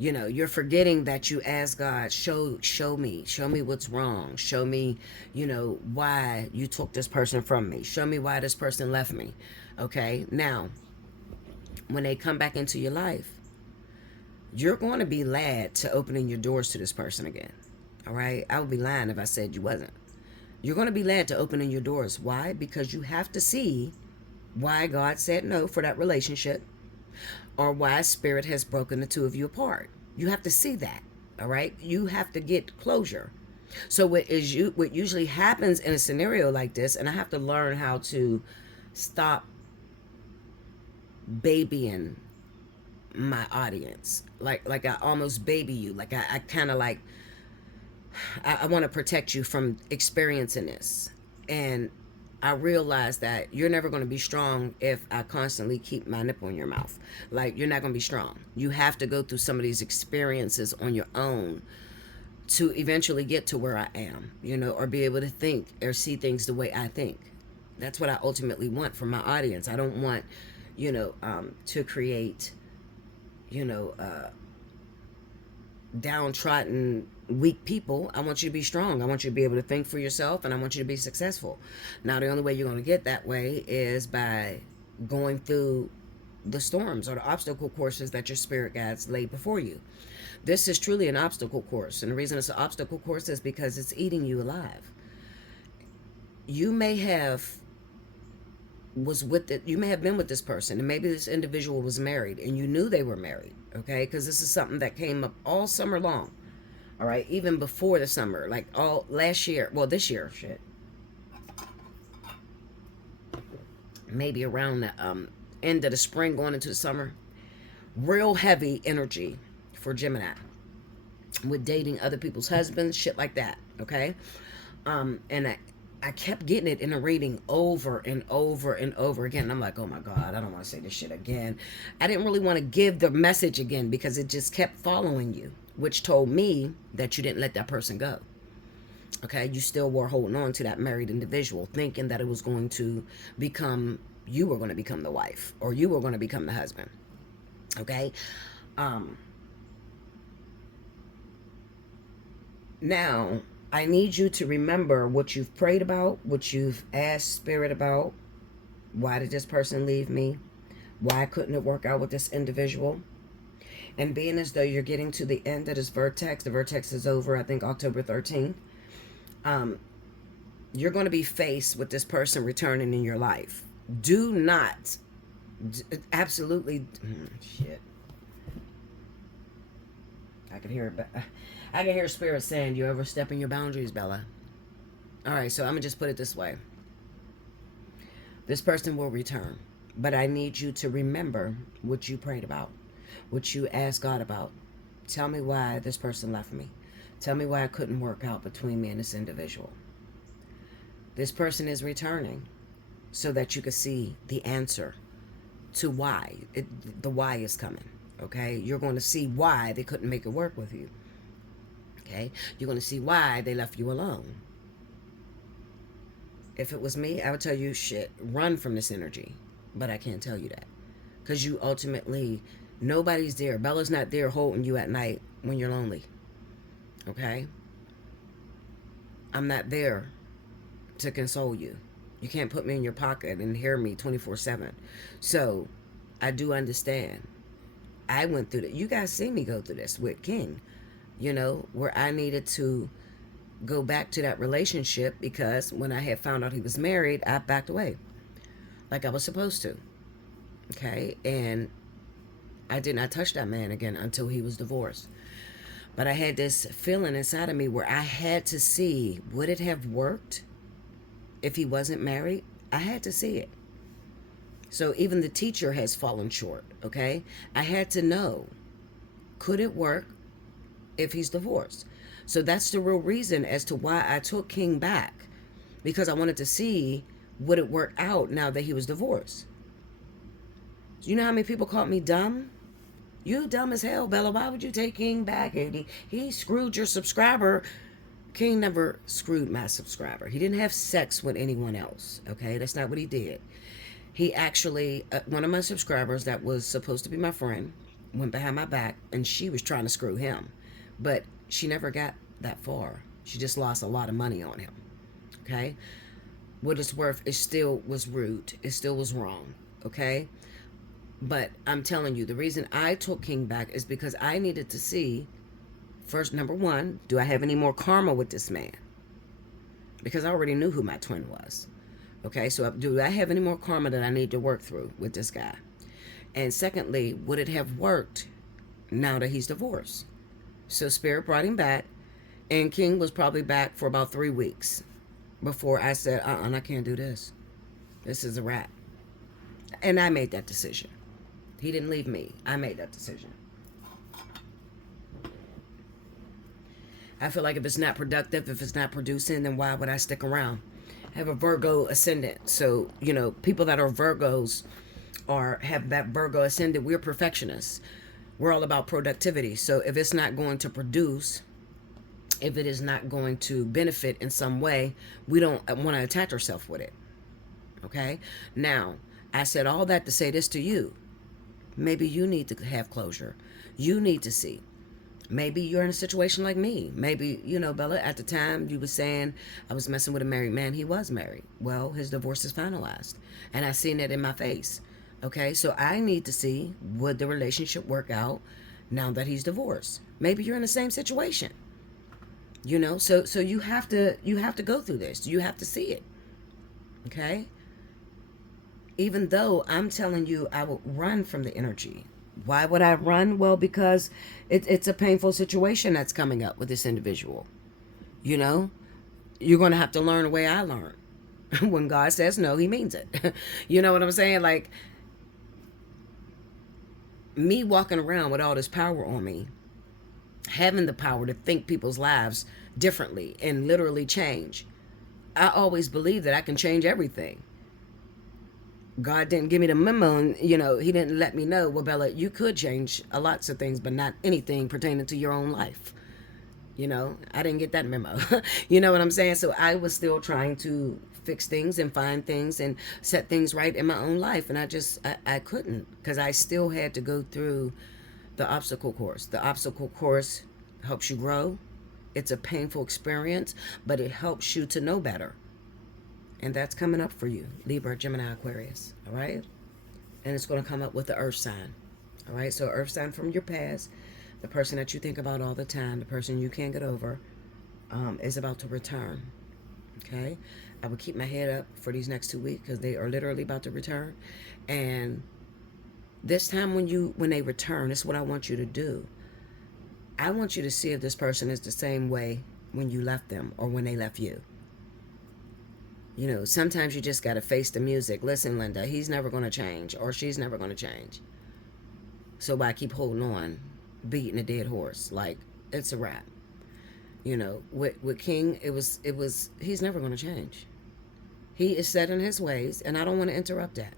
You're forgetting that you ask God, show me what's wrong. Show me, why you took this person from me. Show me why this person left me. Okay. Now, when they come back into your life, you're going to be glad to opening your doors to this person again. All right. I would be lying if I said you wasn't. You're going to be glad to opening your doors. Why? Because you have to see why God said no for that relationship, or why Spirit has broken the two of you apart. You have to see that, all right? You have to get closure. So what usually happens in a scenario like this, and I have to learn how to stop babying my audience. Like I almost baby you. Like I kind of like, I want to protect you from experiencing this. And I realize that you're never going to be strong if I constantly keep my nipple in your mouth. Like, you're not going to be strong. You have to go through some of these experiences on your own to eventually get to where I am, or be able to think or see things the way I think. That's what I ultimately want from my audience. I don't want, to create, downtrodden, weak people. I want you to be strong. I want you to be able to think for yourself, and I want you to be successful. Now, the only way you're going to get that way is by going through the storms or the obstacle courses that your spirit guides laid before you. This is truly an obstacle course, and the reason it's an obstacle course is because it's eating you alive. You may have been with this person, and maybe this individual was married, and you knew they were married. Okay, because this is something that came up all summer long. All right, even before the summer, like all last year. Well, this year, shit. Maybe around the end of the spring, going into the summer. Real heavy energy for Gemini with dating other people's husbands, shit like that. Okay, and I kept getting it in a reading over and over and over again. And I'm like, oh my God, I don't want to say this shit again. I didn't really want to give the message again because it just kept following you, which told me that you didn't let that person go. Okay, you still were holding on to that married individual, thinking that it was going to become, you were going to become the wife, or you were going to become the husband. Okay. Now, I need you to remember what you've prayed about, what you've asked Spirit about. Why did this person leave me? Why couldn't it work out with this individual? And being as though you're getting to the end of this vertex, the vertex is over, I think, October 13th. You're going to be faced with this person returning in your life. Do not, absolutely, shit. I can hear it. I can hear Spirit saying, you're overstepping your boundaries, Bella. All right, so I'm going to just put it this way. This person will return. But I need you to remember what you prayed about, what you asked God about. Tell me why this person left me. Tell me why it couldn't work out between me and this individual. This person is returning so that you can see the answer to why. The why is coming. Okay? You're going to see why they couldn't make it work with you. Okay? You're going to see why they left you alone. If it was me, I would tell you, shit, run from this energy. But I can't tell you that. Because you ultimately, nobody's there. Bella's not there holding you at night when you're lonely. Okay? I'm not there to console you. You can't put me in your pocket and hear me 24/7. So, I do understand. I went through that. You guys see me go through this with King, where I needed to go back to that relationship because when I had found out he was married, I backed away like I was supposed to. Okay? And I did not touch that man again until he was divorced. But I had this feeling inside of me where I had to see, would it have worked if he wasn't married? I had to see it. So even the teacher has fallen short, okay? I had to know, could it work if he's divorced? So that's the real reason as to why I took King back, because I wanted to see, would it work out now that he was divorced? You know how many people called me dumb? You dumb as hell, Bella. Why would you take King back? And he screwed your subscriber. King never screwed my subscriber. He didn't have sex with anyone else, okay? That's not what he did. He actually, one of my subscribers that was supposed to be my friend, went behind my back, and she was trying to screw him. But she never got that far. She just lost a lot of money on him, okay? What it's worth, it still was rude. It still was wrong, okay? But I'm telling you, the reason I took King back is because I needed to see, first, number one, do I have any more karma with this man? Because I already knew who my twin was. Okay, so do I have any more karma that I need to work through with this guy? And secondly, would it have worked now that he's divorced? So Spirit brought him back, and King was probably back for about 3 weeks before I said, I can't do this. This is a wrap. And I made that decision. He didn't leave me. I made that decision. I feel like if it's not productive, if it's not producing, then why would I stick around? I have a Virgo ascendant. So, people that are Virgos or have that Virgo ascendant, we're perfectionists. We're all about productivity. So if it's not going to produce, if it is not going to benefit in some way, we don't want to attach ourselves with it. Okay? Now, I said all that to say this to you. Maybe you need to have closure. You need to see. Maybe you're in a situation like me. Maybe, Bella, at the time you were saying I was messing with a married man. He was married. Well, his divorce is finalized. And I seen it in my face. Okay, so I need to see, would the relationship work out now that he's divorced? Maybe you're in the same situation. So you have to go through this. You have to see it. Okay? Even though I'm telling you I will run from the energy. Why would I run? Well, because it's a painful situation that's coming up with this individual. You're going to have to learn the way I learned. When God says no, he means it. You know what I'm saying? Like, me walking around with all this power on me, having the power to think people's lives differently and literally change. I always believe that I can change everything. God didn't give me the memo, and he didn't let me know, well, Bella, you could change a lots of things, but not anything pertaining to your own life. I didn't get that memo. You know what I'm saying? So I was still trying to fix things and find things and set things right in my own life, and I couldn't, because I still had to go through the obstacle course. The obstacle course helps you grow. It's a painful experience, but it helps you to know better. And that's coming up for you, Libra, Gemini, Aquarius, all right? And it's going to come up with the earth sign, all right? So earth sign from your past, the person that you think about all the time, the person you can't get over, is about to return, okay? I will keep my head up for these next 2 weeks because they are literally about to return. And this time when they return, this is what I want you to do. I want you to see if this person is the same way when you left them or when they left you. You know, sometimes you just got to face the music. Listen, Linda, he's never going to change, or she's never going to change. So why keep holding on, beating a dead horse? Like, it's a wrap. You know, with King, he's never going to change. He is set in his ways, and I don't want to interrupt that.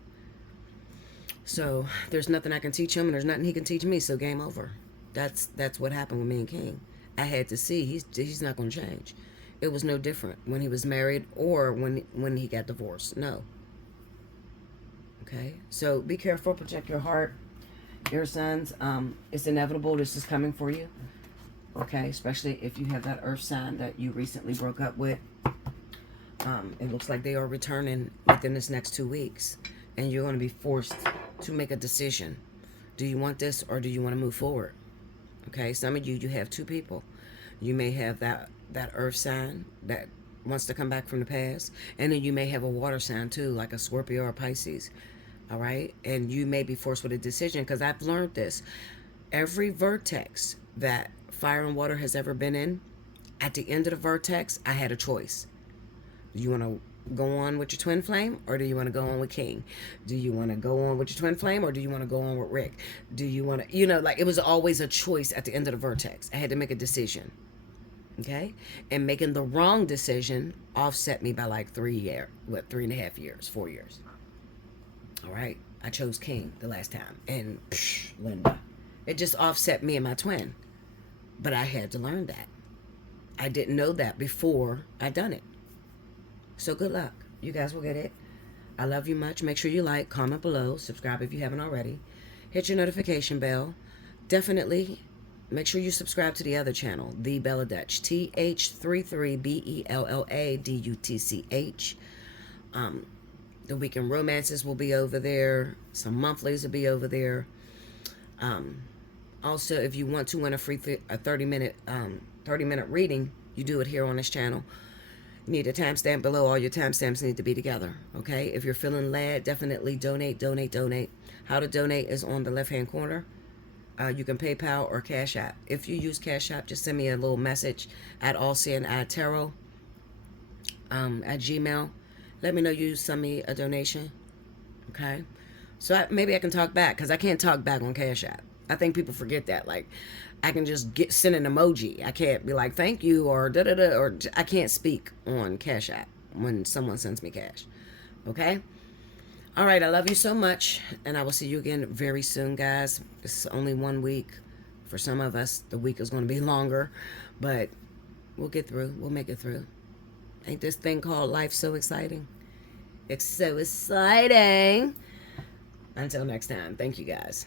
So there's nothing I can teach him, and there's nothing he can teach me. So game over. That's what happened with me and King. I had to see he's not going to change. It was no different when he was married or when he got divorced. No. Okay. So be careful. Protect your heart, your sons. It's inevitable. This is coming for you. Okay. Especially if you have that earth sign that you recently broke up with. It looks like they are returning within this next 2 weeks, and you're going to be forced to make a decision. Do you want this, or do you want to move forward? Okay, some of you have two people. You may have that earth sign that wants to come back from the past, and then you may have a water sign too, like a Scorpio or a Pisces. All right, and you may be forced with a decision, because I've learned this. Every vertex that fire and water has ever been in, at the end of the vertex, I had a choice. Do you want to go on with your twin flame, or do you want to go on with King? Do you want to go on with your twin flame, or do you want to go on with Rick? Do you want to, like, it was always a choice at the end of the vertex. I had to make a decision. Okay? And making the wrong decision offset me by like 3.5 years, 4 years. All right? I chose King the last time. And Linda, it just offset me and my twin. But I had to learn that. I didn't know that before I done it. So good luck. You guys will get it. I love you much. Make sure you like, comment below, subscribe if you haven't already. Hit your notification bell. Definitely make sure you subscribe to the other channel, The Bella Dutch. TH33BELLADUTCH. The weekend romances will be over there. Some monthlies will be over there. Also, if you want to win a free 30-minute reading, you do it here on this channel. You need a timestamp below. All your timestamps need to be together. Okay? If you're feeling led, definitely donate. How to donate is on the left-hand corner. You can PayPal or Cash App. If you use Cash App, just send me a little message at Allseeingeyetarot at Gmail. Let me know you send me a donation. Okay? So maybe I can talk back, because I can't talk back on Cash App. I think people forget that. Like, I can just send an emoji. I can't be like, thank you, or da-da-da, or I can't speak on Cash App when someone sends me cash. Okay? All right, I love you so much, and I will see you again very soon, guys. It's only 1 week. For some of us, the week is going to be longer, but we'll get through. We'll make it through. Ain't this thing called life so exciting? It's so exciting. Until next time, thank you, guys.